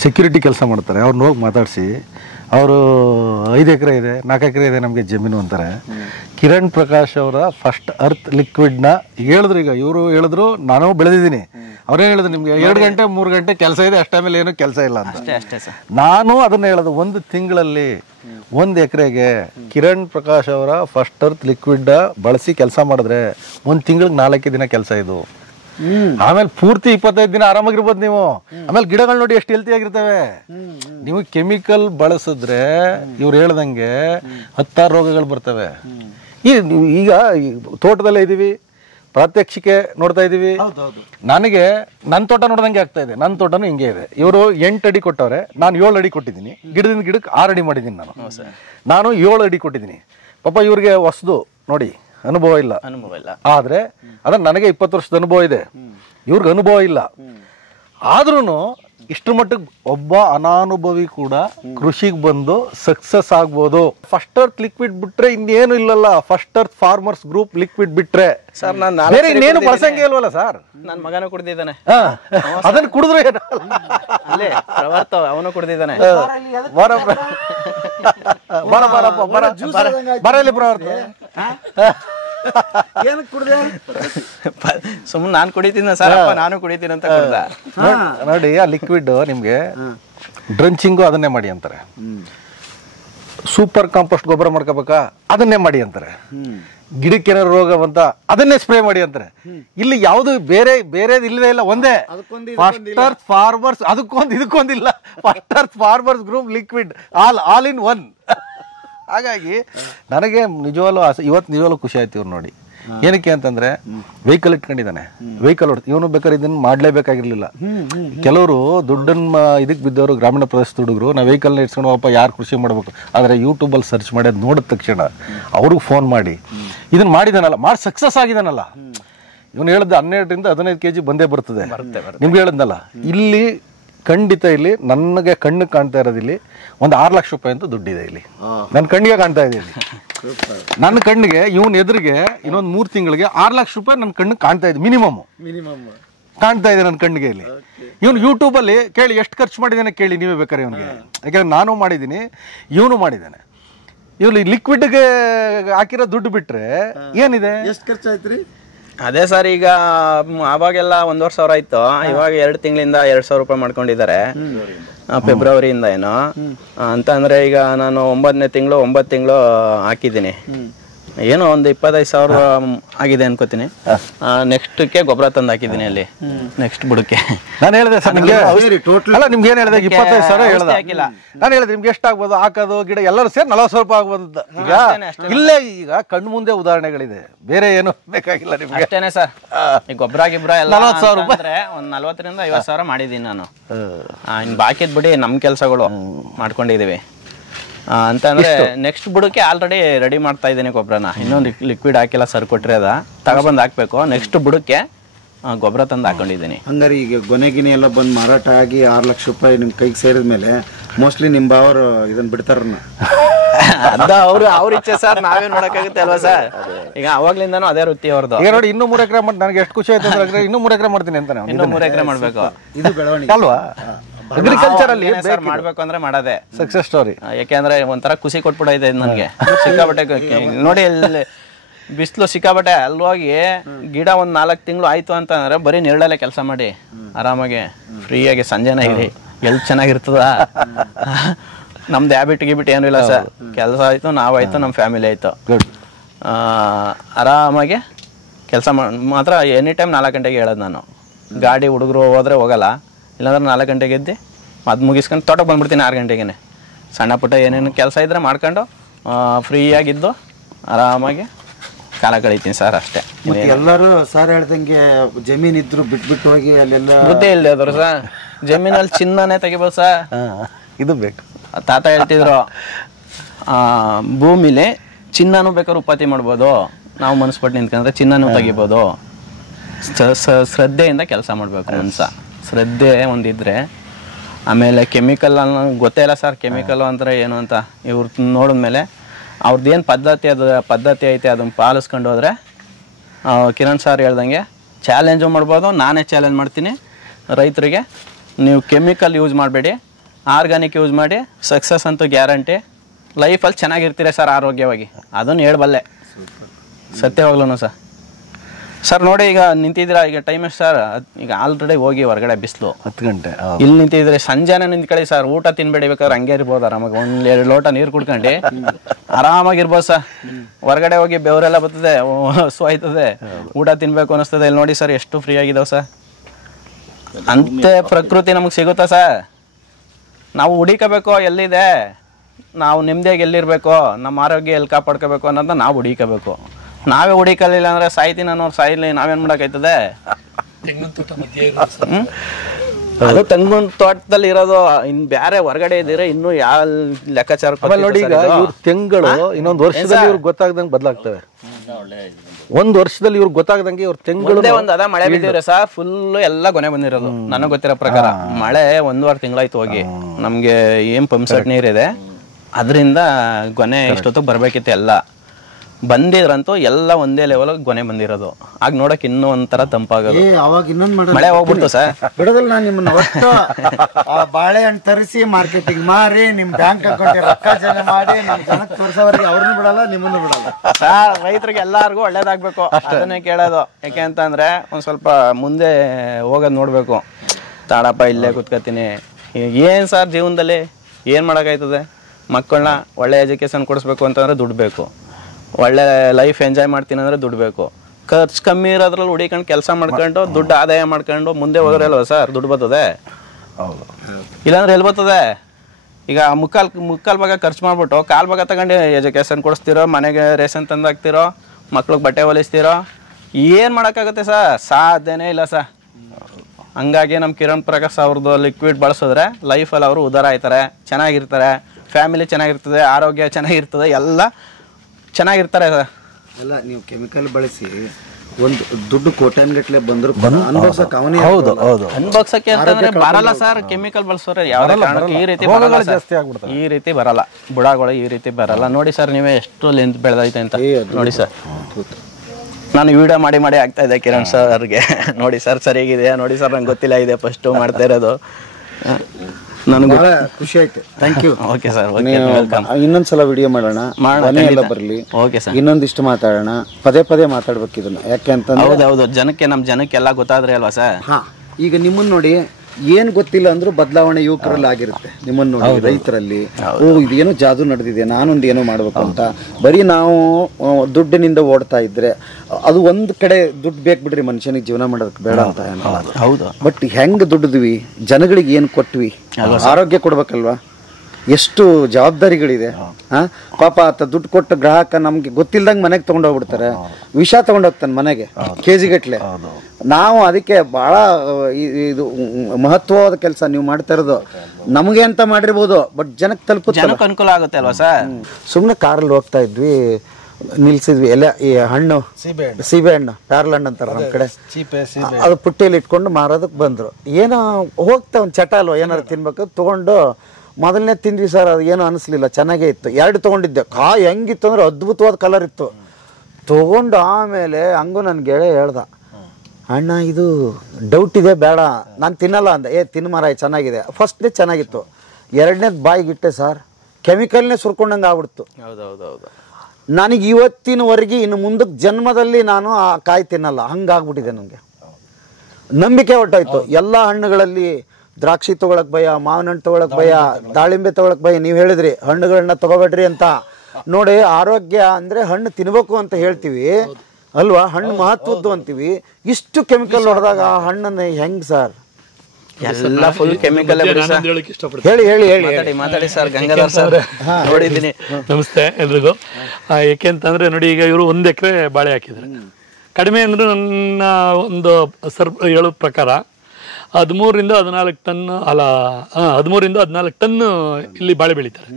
ಸೆಕ್ಯೂರಿಟಿ ಕೆಲಸ ಮಾಡ್ತಾರೆ. ಅವ್ರನ್ನ ಹೋಗಿ ಮಾತಾಡಿಸಿ, ಅವರು 5 ಎಕರೆ ಇದೆ, 4 ಎಕರೆ ಇದೆ ನಮಗೆ ಜಮೀನು ಅಂತಾರೆ. ಕಿರಣ್ ಪ್ರಕಾಶ್ ಅವರ ಫಸ್ಟ್ ಅರ್ತ್ ಲಿಕ್ವಿಡ್ನ ಹೇಳಿದ್ರು. ಈಗ ಇವರು ಹೇಳಿದ್ರು, ನಾನು ಬೆಳೆದಿದ್ದೀನಿ. ಅವ್ರೇನು ಹೇಳಿದ್ರು, ನಿಮ್ಗೆ 2 ಗಂಟೆ 3 ಗಂಟೆ ಕೆಲಸ ಇದೆ, ಅಷ್ಟೇ ಮೇಲೆ ಏನು ಕೆಲಸ ಇಲ್ಲ ಅಂತ. ನಾನು ಅದನ್ನ ಹೇಳೋದು, 1 ತಿಂಗಳಲ್ಲಿ 1 ಎಕರೆಗೆ ಕಿರಣ್ ಪ್ರಕಾಶ್ ಅವರ ಫಸ್ಟ್ ಅರ್ತ್ ಲಿಕ್ವಿಡ್ ಬಳಸಿ ಕೆಲಸ ಮಾಡಿದ್ರೆ 1 ತಿಂಗಳಿಗೆ 4 ದಿನ ಕೆಲಸ ಇದು. ಆಮೇಲೆ ಪೂರ್ತಿ 25 ದಿನ ಆರಾಮಾಗಿರ್ಬೋದು ನೀವು. ಆಮೇಲೆ ಗಿಡಗಳು ನೋಡಿ ಎಷ್ಟು ಹೆಲ್ತಿ ಆಗಿರ್ತವೆ. ನೀವು ಕೆಮಿಕಲ್ ಬಳಸಿದ್ರೆ ಇವ್ರು ಹೇಳ್ದಂಗೆ 10 ರೋಗಗಳು ಬರ್ತವೆ. ಈಗ ತೋಟದಲ್ಲೇ ಇದೀವಿ, ಪ್ರಾತ್ಯಕ್ಷಿಕೆ ನೋಡ್ತಾ ಇದೀವಿ. ನನಗೆ ನನ್ನ ತೋಟ ನೋಡ್ದಂಗೆ ಆಗ್ತಾ ಇದೆ. ನನ್ನ ತೋಟನೂ ಹಿಂಗೆ ಇದೆ. ಇವರು 8 ಅಡಿ ಕೊಟ್ಟವ್ರೆ, ನಾನು 7 ಅಡಿ ಕೊಟ್ಟಿದ್ದೀನಿ. ಗಿಡದಿಂದ ಗಿಡಕ್ಕೆ 6 ಅಡಿ ಮಾಡಿದ್ದೀನಿ. ನಾನು 7 ಅಡಿ ಕೊಟ್ಟಿದ್ದೀನಿ. ಪಾಪ ಇವ್ರಿಗೆ ಹೊಸದು ನೋಡಿ, ಅನುಭವ ಇಲ್ಲ. ಆದ್ರೆ ಅದ ನನಗೆ 20 ವರ್ಷದ ಅನುಭವ ಇದೆ, ಇವ್ರಿಗೆ ಅನುಭವ ಇಲ್ಲ. ಆದ್ರೂ ಇಷ್ಟ್ರ ಮಟ್ಟಿಗೆ ಒಬ್ಬ ಅನಾನುಭವಿ ಕೂಡ ಕೃಷಿಗೆ ಬಂದು ಸಕ್ಸಸ್ ಆಗ್ಬೋದು. ಫಸ್ಟ್ ಅರ್ತ್ ಲಿಕ್ವಿಡ್ ಬಿಟ್ರೆ ಇನ್ನೇನು ಇಲ್ಲಲ್ಲ. First earth farmers group liquid ಬಿಟ್ರೆ ಸರ್ ನಾನು ಬೇರೆ ಇನ್ನೇನು ಬಳಸಂಗೆ ಇಲ್ವಲ್ಲ ಸರ್. ನನ್ನ ಮಗನೂ ಕುಡ್ದಿದ್ದಾನೆ, ಅದನ್ನ ಕುಡಿದ್ರೆ ಅವನು ಕುಡ್ದಿದ್ದಾನೆ. ಬರಲಿ ಪ್ರವರ್ತ ಏನಕ್ಕೆ ಕುಡ್ದೆ? ಸುಮ್ಮನೆ ನಾನು ಕುಡಿತೀನಿ ಸರ್, ನಾನು ಕುಡಿತೀನಿ ಅಂತ ಕುಡ್ದ. ನೋಡಿ ಆ ಲಿಕ್ವಿಡ್ ನಿಮ್ಗೆ ಡ್ರಂಚಿಂಗು ಅದನ್ನೇ ಮಾಡಿ ಅಂತಾರೆ, ಸೂಪರ್ ಕಾಂಪೋಸ್ಟ್ ಗೊಬ್ಬರ ಮಾಡ್ಕೋಬೇಕಾ ಅದನ್ನೇ ಮಾಡಿ ಅಂತಾರೆ, ಗಿಡಕ್ಕೆ ಏನಾದ್ರು ರೋಗ ಬಂತ ಅದನ್ನೇ ಸ್ಪ್ರೇ ಮಾಡಿ ಅಂತಾರೆ. ಇಲ್ಲಿ ಯಾವುದು ಬೇರೆದು ಇಲ್ಲವೇ ಇಲ್ಲ, ಒಂದೇ ಫಾಸ್ಟರ್ ಫಾರ್ಮರ್ಸ್, ಇದಕ್ಕೊಂದಿಲ್ಲ faster farmers group liquid all in one. ಹಾಗಾಗಿ ನನಗೆ ನಿಜವಾಗ್ಲೂ ಇವತ್ತು ನಿಜವಾಗ್ಲೂ ಖುಷಿ ಆಯ್ತು ಇವ್ರು ನೋಡಿ. ಏನಕ್ಕೆ ಅಂತಂದ್ರೆ ವೆಹಿಕಲ್ ಇಟ್ಕೊಂಡಿದ್ದಾನೆ, ವೆಹಿಕಲ್ ಇವನು ಬೇಕಾದ್ರೆ ಇದನ್ನ ಮಾಡ್ಲೇಬೇಕಾಗಿರ್ಲಿಲ್ಲ. ಕೆಲವರು ದುಡ್ಡನ್ನ ಇದಕ್ಕೆ ಬಿದ್ದವರು ಗ್ರಾಮೀಣ ಪ್ರದೇಶದ ಹುಡುಗರು ನಾವು ವೆಹಿಕಲ್ನ ಇಟ್ಸ್ಕೊಂಡು ಒಬ್ಬ ಯಾರು ಕೃಷಿ ಮಾಡ್ಬೇಕು, ಆದರೆ ಯೂಟ್ಯೂಬಲ್ಲಿ ಸರ್ಚ್ ಮಾಡಿ ಅದು ನೋಡಿದ ತಕ್ಷಣ ಅವ್ರಿಗೆ ಫೋನ್ ಮಾಡಿ ಇದನ್ನ ಮಾಡಿದಾನಲ್ಲ, ಮಾಡಿ ಸಕ್ಸಸ್ ಆಗಿದಾನಲ್ಲ. ಇವನು ಹೇಳಿದ 12 to 15 kg ಬಂದೇ ಬರ್ತದೆ. ನಿಮ್ಗೆ ಹೇಳಿದ್ನಲ್ಲ, ಇಲ್ಲಿ ಖಂಡಿತ ಇಲ್ಲಿ ನನಗೆ ಕಣ್ಣು ಕಾಣ್ತಾ ಇರೋದು ಇಲ್ಲಿ ಒಂದು 6 ಲಕ್ಷ ರೂಪಾಯಿ ಅಂತ ದುಡ್ಡಿದೆ ಇಲ್ಲಿ, ನನ್ನ ಕಣ್ಣಿಗೆ ಕಾಣ್ತಾ ಇದೆ ಇಲ್ಲಿ. ನನ್ನ ಕಣ್ಣಿಗೆ ಇವನ್ ಎದುರಿಗೆ ಇನ್ನೊಂದು 3 ತಿಂಗಳಿಗೆ 6 ಲಕ್ಷ ರೂಪಾಯಿ ನನ್ನ ಕಣ್ಣಿಗೆ ಕಾಣ್ತಾ ಇದೆ, ಮಿನಿಮಮ್ ಕಾಣ್ತಾ ಇದೆ ನನ್ನ ಕಣ್ಣಿಗೆ ಇಲ್ಲಿ. ಇವನು ಯೂಟ್ಯೂಬಲ್ಲಿ ಕೇಳಿ ಎಷ್ಟು ಖರ್ಚು ಮಾಡಿದ್ದಾನೆ ಕೇಳಿ ನೀವೇ ಬೇಕಾರೆ ಇವನಿಗೆ, ಯಾಕಂದ್ರೆ ನಾನು ಮಾಡಿದ್ದೀನಿ, ಇವನು ಮಾಡಿದ್ದಾನೆ. ಇವನು ಲಿಕ್ವಿಡ್ಗೆ ಹಾಕಿರೋ ದುಡ್ಡು ಬಿಟ್ರೆ ಏನಿದೆ, ಎಷ್ಟು ಖರ್ಚಾಯ್ತ್ರಿ? ಅದೇ ಸರ್, ಈಗ ಅವಾಗೆಲ್ಲ 1,500 ಆಯ್ತು, ಇವಾಗ 2 ತಿಂಗಳಿಂದ 2,000 ರೂಪಾಯಿ ಮಾಡ್ಕೊಂಡಿದ್ದಾರೆ, ಫೆಬ್ರವರಿಯಿಂದ ಏನೋ ಅಂತ. ಅಂದ್ರೆ ಈಗ ನಾನು 9ನೇ ತಿಂಗಳು 9 ತಿಂಗಳು ಹಾಕಿದ್ದೀನಿ, ಏನೋ ಒಂದು 25,000 ಆಗಿದೆ ಅನ್ಕೋತೀನಿ. ನೆಕ್ಸ್ಟ್ಗೆ ಗೊಬ್ಬರ ತಂದು ಹಾಕಿದ್ದೀನಿ ಅಲ್ಲಿ ನೆಕ್ಸ್ಟ್ ಬುಡಕ್ಕೆ. ನಾನು ಹೇಳಿದೆ ಸರ್ ನಿಮ್ಗೆ, ಅಲ್ಲ ನಿಮ್ಗೆ ಏನ್ ಹೇಳಿದೆ, 25,000 ಹೇಳ್ದ. ನಾನು ಹೇಳಿದೆ ನಿಮ್ಗೆ ಎಷ್ಟಾಗ್ಬೋದು ಹಾಕೋದು ಗಿಡ ಎಲ್ಲರೂ ಸೇರಿ 40,000 ರೂಪಾಯಿ ಆಗ್ಬೋದು. ಈಗ ಇಲ್ಲೇ ಈಗ ಕಣ್ಣು ಮುಂದೆ ಉದಾಹರಣೆಗಳಿದೆ, ಬೇರೆ ಏನು ಬೇಕಾಗಿಲ್ಲ ನಿಮ್ಗೆ. ಅಷ್ಟೇನೆ ಸರ್, ಈ ಗೊಬ್ಬರ ಗಿಬ್ಬರ ಎಲ್ಲ 40,000 ರೂಪಾಯಿ ಒಂದು 40,000 ರಿಂದ 50,000 ಮಾಡಿದ್ದೀನಿ ನಾನು. ಇನ್ನು ಬಾಕಿದ್ ಬಿಡಿ ನಮ್ಮ ಕೆಲಸಗಳು ಮಾಡ್ಕೊಂಡಿದೀವಿ ಅಂತಂದ್ರೆ ನೆಕ್ಸ್ಟ್ ಬುಡಕ್ಕೆ ಆಲ್ರೆಡಿ ರೆಡಿ ಮಾಡ್ತಾ ಇದ್ದೀನಿ ಗೊಬ್ಬರನ. ಇನ್ನೊಂದು ಲಿಕ್ವಿಡ್ ಹಾಕಿಲ್ಲ ಸರ್, ಕೊಟ್ರೆ ಅದ ತಗೊಬಂದು ಹಾಕ್ಬೇಕು. ನೆಕ್ಸ್ಟ್ ಬುಡಕ್ಕೆ ಗೊಬ್ಬರ ತಂದು ಹಾಕೊಂಡಿದ್ದೀನಿ. ಹಂಗಾರೆ ಈಗ ಗೊನೆಗಿನಿ ಎಲ್ಲ ಬಂದು ಮಾರಾಟ ಆಗಿ 6 ಲಕ್ಷ ರೂಪಾಯಿ ನಿಮ್ ಕೈಗೆ ಸೇರಿದ ಮೇಲೆ ಮೋಸ್ಟ್ಲಿ ನಿಮ್ ಬಾವರು ಇದನ್ನ ಬಿಡ್ತಾರನ್ನ. ಅದ ಅವ್ರ ಇಚ್ಛೆ ಸರ್, ನಾವೇ ನೋಡಕ್ಕಾಗುತ್ತೆ ಅಲ್ವಾ ಸರ್. ಈಗ ಅವಾಗ್ಲಿಂದಾನು ಅದೇ ವೃತ್ತಿ ಅವ್ರದ್ದು. ಈಗ ನೋಡಿ ಇನ್ನೂ 3 ಎಕರೆ ಮಾಡಿ ನನಗೆ ಎಷ್ಟು ಖುಷಿ ಆಯ್ತು ಅಂದ್ರೆ ಇನ್ನೂ 3 ಎಕರೆ ಮಾಡ್ತೀನಿ ಅಂತ. ಇನ್ನೂ 3 ಎಕರೆ ಮಾಡ್ಬೇಕು, ಇದು ಬೆಳವಣಿಗೆ ಅಲ್ವಾ? ಅಗ್ರಿಕಲ್ಚರ್ ಅಲ್ಲಿ ಮಾಡ್ಬೇಕು ಅಂದ್ರೆ ಮಾಡೋದೇ ಸಕ್ಸಸ್ ಸ್ಟೋರಿ. ಯಾಕೆಂದ್ರೆ ಒಂಥರ ಖುಷಿ ಕೊಟ್ಬಿಡೈತೆ ನನಗೆ ಸಿಕ್ಕಾಬಟ್ಟೆ. ನೋಡಿ ಇಲ್ಲಿ ಬಿಸಿಲು ಸಿಕ್ಕಾಬಟ್ಟೆ, ಅಲ್ಲಿ ಹೋಗಿ ಗಿಡ ಒಂದ್ 4 ತಿಂಗಳು ಆಯ್ತು ಅಂತಂದ್ರೆ ಬರೀ ನೆರಳಲ್ಲೇ ಕೆಲಸ ಮಾಡಿ ಆರಾಮಾಗಿ ಫ್ರೀಯಾಗಿ ಸಂಜೆನ ಇರಿ, ಎಲ್ಲಿ ಚೆನ್ನಾಗಿರ್ತದ. ನಮ್ದು ಹ್ಯಾಬಿಟ್ ಗಿಬಿಟ್ ಏನೂ ಇಲ್ಲ ಸರ್, ಕೆಲಸ ಆಯ್ತು, ನಾವಾಯ್ತು, ನಮ್ಮ ಫ್ಯಾಮಿಲಿ ಆಯ್ತು, ಆರಾಮಾಗಿ ಕೆಲಸ ಮಾತ್ರ. ಎನಿ ಟೈಮ್ 4 ಗಂಟೆಗೆ ಹೇಳೋದು ನಾನು. ಗಾಡಿ ಹುಡುಗರು ಹೋದ್ರೆ ಹೋಗಲ್ಲ, ಇಲ್ಲಾಂದ್ರೆ 4 ಗಂಟೆಗೆ ಎದ್ದು ಅದು ಮುಗಿಸ್ಕೊಂಡು ತೋಟಕ್ಕೆ ಬಂದ್ಬಿಡ್ತೀನಿ 6 ಗಂಟೆಗೆ. ಸಣ್ಣ ಪುಟ್ಟ ಏನೇನು ಕೆಲಸ ಇದ್ರೆ ಮಾಡ್ಕೊಂಡು ಫ್ರೀಯಾಗಿದ್ದು ಆರಾಮಾಗಿ ಕಾಲ ಕಳೀತೀನಿ ಸರ್, ಅಷ್ಟೇ. ಎಲ್ಲರೂ ಸರ್ ಹೇಳ್ದಂಗೆ ಜಮೀನ್ ಇದ್ರು ಬಿಟ್ಬಿಟ್ಟು ಹೋಗಿ ಅಲ್ಲೆಲ್ಲ ಬುದ್ಧಿ ಇಲ್ಲದೆ ಅದ್ರು ಸರ್. ಜಮೀನಲ್ಲಿ ಚಿನ್ನನೇ ತೆಗಿಬೋದು ಸರ್, ಇದು ಬೇಕು. ತಾತ ಹೇಳ್ತಿದ್ರು ಭೂಮಿಲಿ ಚಿನ್ನನೂ ಬೇಕಾದ್ರೆ ಉತ್ಪತ್ತಿ ಮಾಡ್ಬೋದು, ನಾವು ಮನಸ್ಪಟ್ಟು ನಿಂತ್ಕೊಂಡ್ರೆ ಚಿನ್ನನೂ ತೆಗಿಬೋದು. ಶ್ರದ್ಧೆಯಿಂದ ಕೆಲಸ ಮಾಡಬೇಕು ಮನ್ಸ, ಶ್ರದ್ಧೆ ಒಂದಿದ್ರೆ. ಆಮೇಲೆ ಕೆಮಿಕಲ್ ಗೊತ್ತೇ ಇಲ್ಲ ಸರ್, ಕೆಮಿಕಲ್ ಅಂದ್ರೆ ಏನು ಅಂತ. ಇವ್ರು ನೋಡಿದ್ಮೇಲೆ ಅವ್ರದ್ದು ಏನು ಪದ್ಧತಿ ಐತೆ ಅದನ್ನು ಪಾಲಿಸ್ಕೊಂಡು ಹೋದ್ರೆ, ಕಿರಣ್ ಸರ್ ಹೇಳ್ದಂಗೆ ಚಾಲೆಂಜು ಮಾಡ್ಬೋದು. ನಾನೇ ಚಾಲೆಂಜ್ ಮಾಡ್ತೀನಿ ರೈತರಿಗೆ, ನೀವು ಕೆಮಿಕಲ್ ಯೂಸ್ ಮಾಡಬೇಡಿ, ಆರ್ಗಾನಿಕ್ ಯೂಸ್ ಮಾಡಿ, ಸಕ್ಸಸ್ ಅಂತೂ ಗ್ಯಾರಂಟಿ. ಲೈಫಲ್ಲಿ ಚೆನ್ನಾಗಿರ್ತೀರ ಸರ್ ಆರೋಗ್ಯವಾಗಿ, ಅದನ್ನು ಹೇಳ್ಬಲ್ಲೆ ಸತ್ಯವಾಗ್ಲೂ ಸರ್. ನೋಡಿ ಈಗ ನಿಂತಿದ್ದೀರಾ, ಈಗ ಟೈಮ್ ಎಷ್ಟು ಸರ್? ಈಗ ಆಲ್ರೆಡಿ ಹೋಗಿ ಹೊರಗಡೆ ಬಿಸಿಲು 10 ಗಂಟೆ ಇಲ್ಲಿ ನಿಂತಿದ್ರೆ, ಸಂಜೆನೇ ನಿಂತ್ಕೊಳ್ಳಿ ಸರ್. ಊಟ ತಿನ್ಬೇಡಿ, ಬೇಕಾದ್ರೆ ಹಂಗೆ ಇರ್ಬೋದು ಆರಾಮಾಗಿ, 1-2 ಲೋಟ ನೀರು ಕುಡ್ಕೊಂಡು ಆರಾಮಾಗಿರ್ಬೋದು ಸರ್. ಹೊರಗಡೆ ಹೋಗಿ ಬೆವರೆಲ್ಲ ಬರ್ತದೆ, ಹಸು ಆಯ್ತದೆ, ಊಟ ತಿನ್ಬೇಕು ಅನಿಸ್ತದೆ. ಇಲ್ಲಿ ನೋಡಿ ಸರ್ ಎಷ್ಟು ಫ್ರೀ ಆಗಿದಾವೆ ಸರ್. ಅಂತೆ ಪ್ರಕೃತಿ ನಮಗೆ ಸಿಗುತ್ತಾ ಸರ್? ನಾವು ಹುಡುಕಬೇಕು ಎಲ್ಲಿದೆ, ನಾವು ನೆಮ್ಮದಿಯಾಗಿ ಎಲ್ಲಿರ್ಬೇಕು, ನಮ್ಮ ಆರೋಗ್ಯ ಎಲ್ಲಿ ಕಾಪಾಡ್ಕೋಬೇಕು ಅನ್ನೋದನ್ನ ನಾವು ಹುಡುಕಬೇಕು. ನಾವೇ ಹುಡುಕಲಿಲ್ಲ ಅಂದ್ರೆ ಸಾಯ್ತೀನಿ ಅನ್ನೋರು ಸಾಯ್ಲಿ, ನಾವೇನ್ ಮಾಡಕೈತದೆ? ಅದು ತೆಂಗಿನ ತೋಟದಲ್ಲಿ ಇರೋದು, ಇನ್ ಬ್ಯಾರೆ ಹೊರಗಡೆ ಇದ್ದೀರಾ ಇನ್ನೂ ಯಾವ ಲೆಕ್ಕಾಚಾರ ನೋಡಿ. ಈಗ ಇವ್ರ ತೆಂಗಳು ಇನ್ನೊಂದು ವರ್ಷದಲ್ಲಿ ಇವ್ರಿಗೆ ಗೊತ್ತಾಗ್ದಂಗೆ ಬದಲಾಗ್ತವೆ. 1 ವರ್ಷದಲ್ಲಿ ಇವ್ರಿಗೆ ಗೊತ್ತಾಗ್ದಂಗೆ ಇವ್ರ ತೆಂಗಳು ಒಂದು ಅದ ಮಳೆ ಬಿದ್ದಿದ್ರೆ ಸರ್ ಫುಲ್ ಎಲ್ಲ ಗೊನೆ ಬಂದಿರೋದು. ನನಗೆ ಗೊತ್ತಿರೋ ಪ್ರಕಾರ ಮಳೆ 1-2 ತಿಂಗಳಾಯ್ತು ಹೋಗಿ. ನಮ್ಗೆ ಏನ್ ಪಂಪ್ ಸೆಟ್ ನೀರಿದೆ ಅದರಿಂದ ಗೊನೆ ಇಷ್ಟೊತ್ತಿಗೆ ಬರ್ಬೇಕಿತ್ತು ಎಲ್ಲ. ಬಂದಿದ್ರಂತೂ ಎಲ್ಲ ಒಂದೇ ಲೆವೆಲ್ ಗೊನೆ ಬಂದಿರೋದು. ಆಗ ನೋಡಕ್ ಇನ್ನೂ ಒಂಥರ ತಂಪಾಗೋದು. ಅವಾಗ ಇನ್ನೊಂದು ಮಳೆ ಹೋಗ್ಬಿಡ್ತು ಸರ್. ಬಿಡೋದಿಲ್ಲ ನಾನು ನಿಮ್ಮನ್ನ ಒಟ್ಟು ಬಾಳೆಹಣ್ಣು ತರಿಸಿ ಮಾರ್ಕೆಟಿಂಗ್ ಮಾರಿ ನಿಮ್ಮ ಬ್ಯಾಂಕ್ ಅಕೌಂಟ್ ರೊಕ್ಕ ಜಮೆ ಮಾಡಿ ನಮ್ಮ ಜನಕ್ಕೆ ತೋರಿಸೋವರೆಗೆ ಅವ್ರನ್ನೂ ಬಿಡಲ್ಲ ನಿಮ್ಮನ್ನು ಬಿಡಲ್ಲ ಸರ್. ರೈತರಿಗೆ ಎಲ್ಲಾರ್ಗು ಒಳ್ಳೇದಾಗ್ಬೇಕು ಅದನ್ನೇ ಕೇಳೋದು. ಯಾಕೆ ಅಂತಂದ್ರೆ ಒಂದ್ ಸ್ವಲ್ಪ ಮುಂದೆ ಹೋಗೋದ್ ನೋಡ್ಬೇಕು. ತಾಡಪ್ಪ ಇಲ್ಲೇ ಕೂತ್ಕೊತೀನಿ ಏನ್ ಸರ್ ಜೀವನದಲ್ಲಿ ಏನ್ ಮಾಡಕ್ಕಾಯ್ತದೆ? ಮಕ್ಕಳನ್ನ ಒಳ್ಳೆ ಎಜುಕೇಶನ್ ಕೊಡಿಸ್ಬೇಕು ಅಂತಂದ್ರೆ ದುಡ್ಡು ಬೇಕು. ಒಳ್ಳೆ ಲೈಫ್ ಎಂಜಾಯ್ ಮಾಡ್ತೀನಿ ಅಂದ್ರೆ ದುಡ್ಡು ಬೇಕು. ಖರ್ಚು ಕಮ್ಮಿ ಇರೋದ್ರಲ್ಲಿ ಹುಡಿಕೊಂಡು ಕೆಲಸ ಮಾಡ್ಕೊಂಡು ದುಡ್ಡು ಆದಾಯ ಮಾಡ್ಕೊಂಡು ಮುಂದೆ ಹೋದ್ರೆ ಅಲ್ವ ಸರ್ ದುಡ್ಡು ಬರ್ತದೆ? ಇಲ್ಲಾಂದ್ರೆ ಎಲ್ಲಿ ಬರ್ತದೆ? ಈಗ ಮುಕ್ಕಾಲ್ ಭಾಗ ಖರ್ಚು ಮಾಡ್ಬಿಟ್ಟು ಕಾಲ್ ಭಾಗ ತಗೊಂಡು ಎಜುಕೇಶನ್ ಕೊಡಿಸ್ತಿರೋ, ಮನೆಗೆ ರೇಷನ್ ತಂದು ಹಾಕ್ತಿರೋ, ಮಕ್ಳಿಗೆ ಬಟ್ಟೆ ಹೊಲಿಸ್ತಿರೋ, ಏನು ಮಾಡೋಕ್ಕಾಗುತ್ತೆ ಸರ್? ಸಾಧ್ಯನೇ ಇಲ್ಲ ಸರ್. ಹಂಗಾಗಿ ನಮ್ಮ ಕಿರಣ್ ಪ್ರಕಾಶ್ ಅವ್ರದ್ದು ಲಿಕ್ವಿಡ್ ಬಳಸಿದ್ರೆ ಲೈಫಲ್ಲಿ ಅವರು ಉದಾರ ಆಯ್ತಾರೆ, ಚೆನ್ನಾಗಿರ್ತಾರೆ, ಫ್ಯಾಮಿಲಿ ಚೆನ್ನಾಗಿರ್ತದೆ, ಆರೋಗ್ಯ ಚೆನ್ನಾಗಿರ್ತದೆ, ಎಲ್ಲ ಚೆನ್ನಾಗಿರ್ತಾರೆ ಸರ್. ಎಲ್ಲ ನೀವು ಕೆಮಿಕಲ್ ಬಳಸಿ ಒಂದು ದುಡ್ಡು ಕೋಟ್ಯಾನ್ಗಟ್ಲೆ ಬಂದ್ರು ಅನ್ಭವ್ಸಕ್ಕೆ ಅವನೇ. ಹೌದು ಹೌದು, ಅನ್ಭವ್ಸಕ್ಕೆ ಅಂತಂದ್ರೆ ಬರಲ್ಲ ಸರ್. ಕೆಮಿಕಲ್ ಬಳಸೋರೆ ಯಾವುದೇ ಕಾರಣಕ್ಕೆ ಈ ರೀತಿ ಬರಲ್ಲ ಸರ್. ಜಾಸ್ತಿ ಆಗ್ಬಿಡ್ತದೆ. ಈ ರೀತಿ ಬರಲ್ಲ, ಬುಡಗಳು ಈ ರೀತಿ ಬರಲ್ಲ. ನೋಡಿ ಸರ್ ನೀವೇ ಎಷ್ಟು ಲೆಂತ್ ಬೆಳೆದೈತೆ ಅಂತ ನೋಡಿ ಸರ್. ನಾನು ವಿಡಿಯೋ ಮಾಡಿ ಆಗ್ತಾ ಇದೆ ಕಿರಣ್ ಸರ್ಗೆ. ನೋಡಿ ಸರ್ ಸರಿಯಾಗಿದೆ, ನೋಡಿ ಸರ್ ನಂಗೆ ಗೊತ್ತಿಲ್ಲ ಇದೆ ಫಸ್ಟ್ ಮಾಡ್ತಾ ಇರೋದು. ನನಗೆ ಬಹಳ ಖುಷಿ ಆಯ್ತು. Thank you. ಓಕೆ ಸರ್, ಇನ್ನೊಂದ್ಸಲ ವಿಡಿಯೋ ಮಾಡೋಣ, ಎಲ್ಲ ಬರಲಿ. ಓಕೆ ಸರ್, ಇನ್ನೊಂದಿಷ್ಟು ಮಾತಾಡೋಣ. ಪದೇ ಮಾತಾಡ್ಬೇಕು ಇದನ್ನ. ಯಾಕೆ ಅಂತಂದ್ರೆ ಹೌದು ನಮ್ಮ ಜನಕ್ಕೆಲ್ಲ ಗೊತ್ತಾದ್ರೆ ಅಲ್ವಾ ಸರ್. ಹಾ, ಈಗ ನಿಮ್ಮನ್ನ ನೋಡಿ ಏನ್ ಗೊತ್ತಿಲ್ಲ ಅಂದ್ರೂ ಬದಲಾವಣೆ ಯುವಕರಲ್ಲಿ ಆಗಿರುತ್ತೆ. ನಿಮ್ಮನ್ನ ನೋಡಿ ರೈತರಲ್ಲಿ ಇದೇನೋ ಜಾದು ನಡೆದಿದೆ, ನಾನೊಂದು ಏನೋ ಮಾಡ್ಬೇಕು ಅಂತ ಬರೀ ನಾವು ದುಡ್ಡಿನಿಂದ ಓಡ್ತಾ ಇದ್ರೆ ಅದು ಒಂದ್ ಕಡೆ ದುಡ್ಡು ಬೇಕು ಬಿಡ್ರಿ, ಮನುಷ್ಯನಿಗೆ ಜೀವನ ಮಾಡೋದಕ್ಕೆ ಬೇಡ ಅಂತ ಹೌದು. ಬಟ್ ಹೆಂಗ್ ದುಡ್ದಿವಿ, ಜನಗಳಿಗೆ ಏನ್ ಕೊಟ್ವಿ, ಆರೋಗ್ಯ ಕೊಡ್ಬೇಕಲ್ವಾ? ಎಷ್ಟು ಜವಾಬ್ದಾರಿಗಳಿದೆ. ಪಾಪ ಆತ ದುಡ್ಡು ಕೊಟ್ಟ ಗ್ರಾಹಕ ನಮ್ಗೆ ಗೊತ್ತಿಲ್ದಂಗೆ ಮನೆಗೆ ತಗೊಂಡೋಗ್ಬಿಡ್ತಾರೆ, ವಿಷ ತಗೊಂಡೋಗ್ತಾನೆ ಮನೆಗೆ ಕೆಜಿ ಗಟ್ಲೆ. ನಾವು ಅದಕ್ಕೆ ಬಹಳ ಇದು ಮಹತ್ವವಾದ ಕೆಲಸ ನೀವು ಮಾಡ್ತಾ ಇರೋದು. ನಮಗೆ ಅಂತ ಮಾಡಿರ್ಬೋದು, ಬಟ್ ಜನಕ್ಕೆ ತಲುಪುತ್ತೆ, ಜನಕ್ಕೆ ಅನುಕೂಲ ಆಗುತ್ತೆ ಅಲ್ವಾ ಸರ್. ಸುಮ್ಮನೆ ಕಾರಲ್ಲಿ ಹೋಗ್ತಾ ಇದ್ವಿ, ನಿಲ್ಸಿದ್ವಿ. ಎಲ್ಲ ಈ ಹಣ್ಣು ಸೀಬೆ ಹಣ್ಣು, ಪ್ಯಾರ್ಲ್ ಹಣ್ಣು ಅಂತಾರೆ ನಮ್ಮ ಕಡೆ, ಅದು ಪುಟ್ಟಿಯಲ್ಲಿ ಇಟ್ಕೊಂಡು ಮಾರೋದಕ್ಕೆ ಬಂದ್ರು. ಏನೋ ಹೋಗ್ತಾ ಒಂದು ಚಟ ಅಲ್ವಾ, ಏನಾರು ತಿನ್ಬೇಕು ತಗೊಂಡು ಮೊದಲನೇ ತಿಂದ್ವಿ ಸರ್. ಅದು ಏನೂ ಅನಿಸ್ಲಿಲ್ಲ, ಚೆನ್ನಾಗೇ ಇತ್ತು. 2 ತೊಗೊಂಡಿದ್ದೆ. ಕಾಯಿ ಹೆಂಗಿತ್ತು ಅಂದ್ರೆ ಅದ್ಭುತವಾದ ಕಲರ್ ಇತ್ತು. ತೊಗೊಂಡು ಆಮೇಲೆ ಹಂಗೂ ನನ್ನ ಗೆಳೆಯ ಹೇಳ್ದ, ಅಣ್ಣ ಇದು ಡೌಟ್ ಇದೆ ಬೇಡ, ನಾನು ತಿನ್ನಲ್ಲ ಅಂದೆ. ತಿನ್ನು ಮರ ಚೆನ್ನಾಗಿದೆ. ಫಸ್ಟ್ನೇ ಚೆನ್ನಾಗಿತ್ತು, 2ನೇದು ಬಾಯಿಗಿಟ್ಟೆ ಸರ್, ಕೆಮಿಕಲ್ನೇ ಸುರ್ಕೊಂಡಂಗೆ ಆಗ್ಬಿಡ್ತು. ನನಗೆ ಇವತ್ತಿನವರೆಗೆ ಇನ್ನು ಮುಂದಕ್ಕೆ ಜನ್ಮದಲ್ಲಿ ನಾನು ಆ ಕಾಯಿ ತಿನ್ನಲ್ಲ, ಹಂಗಾಗ್ಬಿಟ್ಟಿದೆ ನನಗೆ. ನಂಬಿಕೆ ಹೊಟ್ಟೋಯ್ತು. ಎಲ್ಲ ಹಣ್ಣುಗಳಲ್ಲಿ ದ್ರಾಕ್ಷಿ ತಗೊಳಕ್ ಭಯ, ಮಾವಿನ ಹಣ್ಣು ತಗೊಳಕ್ ಭಯ, ದಾಳಿಂಬೆ ತಗೊಳಕ್ ಭಯ. ನೀವು ಹೇಳಿದ್ರಿ ಹಣ್ಣುಗಳನ್ನ ತಗೋಬೇಡ್ರಿ ಅಂತ. ನೋಡಿ, ಆರೋಗ್ಯ ಅಂದ್ರೆ ಹಣ್ಣು ತಿನ್ಬೇಕು ಅಂತ ಹೇಳ್ತೀವಿ ಅಲ್ವಾ, ಹಣ್ಣು ಮಹತ್ವದ್ದು ಅಂತೀವಿ. ಇಷ್ಟು ಕೆಮಿಕಲ್ ಹೊಡೆದಾಗ ಆ ಹಣ್ಣನ್ನ ಹೆಂಗ್ ಸರ್? ಎಲ್ಲ ಫುಲ್ ಕೆಮಿಕಲ್. ಹೇಳಿ ಮಾತಾಡಿ ಸರ್. ಗಂಗಾಧರ್ ಸರ್ ನೋಡಿದ್ದೀನಿ. ನಮಸ್ತೆ ಎಲ್ರಿಗೂ. ಯಾಕೆಂತಂದ್ರೆ ನೋಡಿ, ಈಗ ಇವರು 1 ಎಕರೆ ಬಾಳೆ ಹಾಕಿದ್ರು. ಕಡಿಮೆ ಅಂದ್ರೆ ನನ್ನ ಒಂದು ಹೇಳೋ ಪ್ರಕಾರ 13ರಿಂದ 14 ಟನ್ ಅಲ್ಲ 13ರಿಂದ 14 ಟನ್ ಇಲ್ಲಿ ಬಾಳೆ ಬೆಳೀತಾರೆ.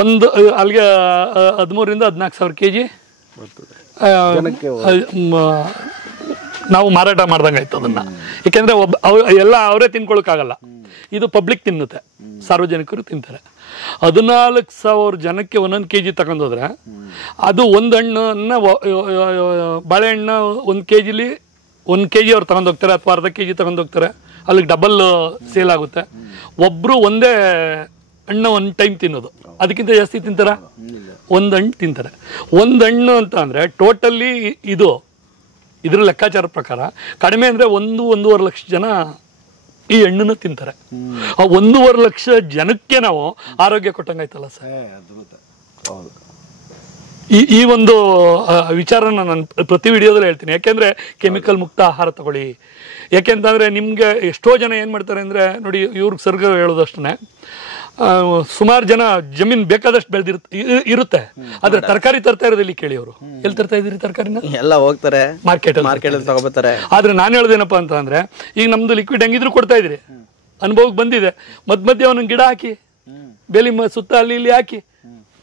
ಒಂದು ಅಲ್ಲಿಗೆ 13ರಿಂದ 14 ಸಾವಿರ ಕೆಜಿ ನಾವು ಮಾರಾಟ ಮಾಡ್ದಂಗೆ ಆಯ್ತು ಅದನ್ನ. ಯಾಕೆಂದ್ರೆ ಎಲ್ಲ ಅವರೇ ತಿನ್ಕೊಳಕ್ಕಾಗಲ್ಲ, ಇದು ಪಬ್ಲಿಕ್ ತಿನ್ನುತ್ತೆ, ಸಾರ್ವಜನಿಕರು ತಿಂತಾರೆ. 14,000 ಜನಕ್ಕೆ 1 ಕೆಜಿ ತಗೊಂಡೋದ್ರೆ ಅದು ಒಂದು ಹಣ್ಣನ್ನ ಬಾಳೆಹಣ್ಣ 1 ಕೆಜಿಲಿ 1 ಕೆಜಿ ಅವ್ರು ತಗೊಂಡೋಗ್ತಾರೆ, ಅಥವಾ ಅರ್ಧ ಕೆಜಿ ತಗೊಂಡೋಗ್ತಾರೆ. ಅಲ್ಲಿಗೆ ಡಬಲ್ ಸೇಲ್ ಆಗುತ್ತೆ. ಒಬ್ರು ಒಂದೇ ಹಣ್ಣು 1 ಟೈಮ್ ತಿನ್ನೋದು, ಅದಕ್ಕಿಂತ ಜಾಸ್ತಿ ತಿಂತಾರ? 1 ಹಣ್ಣು ತಿಂತಾರೆ. 1 ಹಣ್ಣು ಅಂತ ಅಂದ್ರೆ ಟೋಟಲಿ ಇದ್ರ ಲೆಕ್ಕಾಚಾರ ಪ್ರಕಾರ ಕಡಿಮೆ ಅಂದ್ರೆ 1-1.5 ಲಕ್ಷ ಜನ ಈ ಹಣ್ಣನ್ನ ತಿಂತಾರೆ. ಆ 1.5 ಲಕ್ಷ ಜನಕ್ಕೆ ನಾವು ಆರೋಗ್ಯ ಕೊಟ್ಟಂಗಾಯ್ತಲ್ಲ ಸರ್. ಈ ಒಂದು ವಿಚಾರನ ನಾನು ಪ್ರತಿ ವಿಡಿಯೋದಲ್ಲಿ ಹೇಳ್ತೀನಿ. ಯಾಕೆಂದ್ರೆ ಕೆಮಿಕಲ್ ಮುಕ್ತ ಆಹಾರ ತಗೊಳ್ಳಿ. ಯಾಕೆಂತಂದ್ರೆ ನಿಮ್ಗೆ ಎಷ್ಟೋ ಜನ ಏನ್ ಮಾಡ್ತಾರೆ ಅಂದ್ರೆ, ನೋಡಿ ಇವ್ರಿಗೆ ಸರ್ಗ ಹೇಳೋದಷ್ಟೇ, ಸುಮಾರು ಜನ ಜಮೀನ್ ಬೇಕಾದಷ್ಟು ಇರುತ್ತೆ, ಆದ್ರೆ ತರಕಾರಿ ತರ್ತಾ ಇರೋದಿಲ್ಲ. ಕೇಳಿ ಅವರು ಎಲ್ಲಿ ತರ್ತಾ ಇದೀರಿ ತರಕಾರಿನ? ಎಲ್ಲ ಹೋಗ್ತಾರೆ ಮಾರ್ಕೆಟ್ ತಗೋಬರ್ತಾರೆ. ಆದ್ರೆ ನಾನು ಹೇಳೋದೇನಪ್ಪ ಅಂತ ಅಂದ್ರೆ, ಈಗ ನಮ್ದು ಲಿಕ್ವಿಡ್ ಹೆಂಗಿದ್ರು ಕೊಡ್ತಾ ಇದ್ರಿ, ಅನುಭವಕ್ಕೆ ಬಂದಿದೆ. ಮಧ್ಯ ಒಂದೊಂದು ಗಿಡ ಹಾಕಿ, ಬೇಲಿ ಸುತ್ತ ಅಲ್ಲಿ ಇಲ್ಲಿ ಹಾಕಿ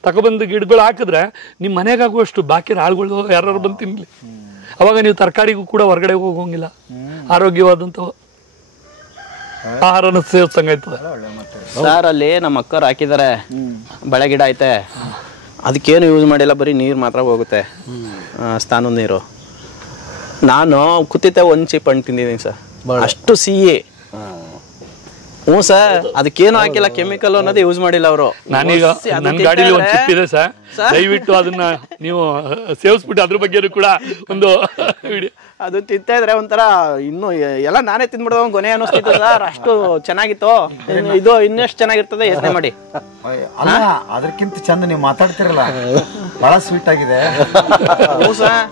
ತಗೊಬಂದು ಗಿಡಗಳು ಹಾಕಿದ್ರೆ ನಿಮ್ಮ ಮನೆಗಾಗುವಷ್ಟು ಬಾಕಿ ಆಳುಗಳು ಯಾರು ಬಂದು ತಿನ್ಲಿ. ಅವಾಗ ನೀವು ತರಕಾರಿಗೂ ಕೂಡ ಹೊರಗಡೆ ಹೋಗೋಂಗಿಲ್ಲ, ಆರೋಗ್ಯವಾದಂಥ ಆಹಾರನ ಸೇವಿಸಂಗಾಯ್ತದೆ. ಸರ್ ಅಲ್ಲಿ ನಮ್ಮ ಅಕ್ಕವ್ರು ಹಾಕಿದ್ದಾರೆ, ಬಳೆ ಗಿಡ ಐತೆ. ಅದಕ್ಕೇನು ಯೂಸ್ ಮಾಡಿಲ್ಲ, ಬರೀ ನೀರು ಮಾತ್ರ ಹೋಗುತ್ತೆ, ಸ್ನಾನದ ನೀರು. ನಾನು ಕುತ್ತಿತ ಒಂದು ಚಿಪ್ ಹಣ್ಣು ತಿಂದಿದ್ದೀನಿ ಸರ್, ಅಷ್ಟು ಸಿಹಿ. ಹ್ಞೂ ಸರ್, ಅದಕ್ಕೇನು ಹಾಕಿಲ್ಲ, ಕೆಮಿಕಲ್ ಅನ್ನೋದು ಯೂಸ್ ಮಾಡಿಲ್ಲ ಅವರು. ನಾನೀಗ ನನ್ನ ಗಾಡಿಲಿ ಒಂದು ಚಿಪ್ ಇದೆ ಸರ್, ದಯವಿಟ್ಟು ಅದನ್ನ ನೀವು ಸೇವಿಸ್ಬಿಟ್ಟು ಅದ್ರ ಬಗ್ಗೆ ಕೂಡ ಒಂದು ವಿಡಿಯೋ. ಅದು ತಿಂತಾ ಇದ್ರೆ ಒಂಥರ ಇನ್ನು ಎಲ್ಲ ನಾನೇ ತಿಂದ್ಬಿಡೋ ಕೊನೆ ಅನ್ನಿಸ್ತಿತ್ತು ಸರ್, ಅಷ್ಟು ಚೆನ್ನಾಗಿತ್ತು. ಇದು ಇನ್ನೆಷ್ಟು ಚೆನ್ನಾಗಿರ್ತದೆ ಯೋಚನೆ ಮಾಡಿ. ಅಲ್ಲ, ಅದಕ್ಕಿಂತ ಚಂದ ನೀವು ಮಾತಾಡ್ತಿರಲ್ಲ, ಬಹಳ ಸ್ವೀಟ್ ಆಗಿದೆ. ಹ್ಞೂ ಸರ್.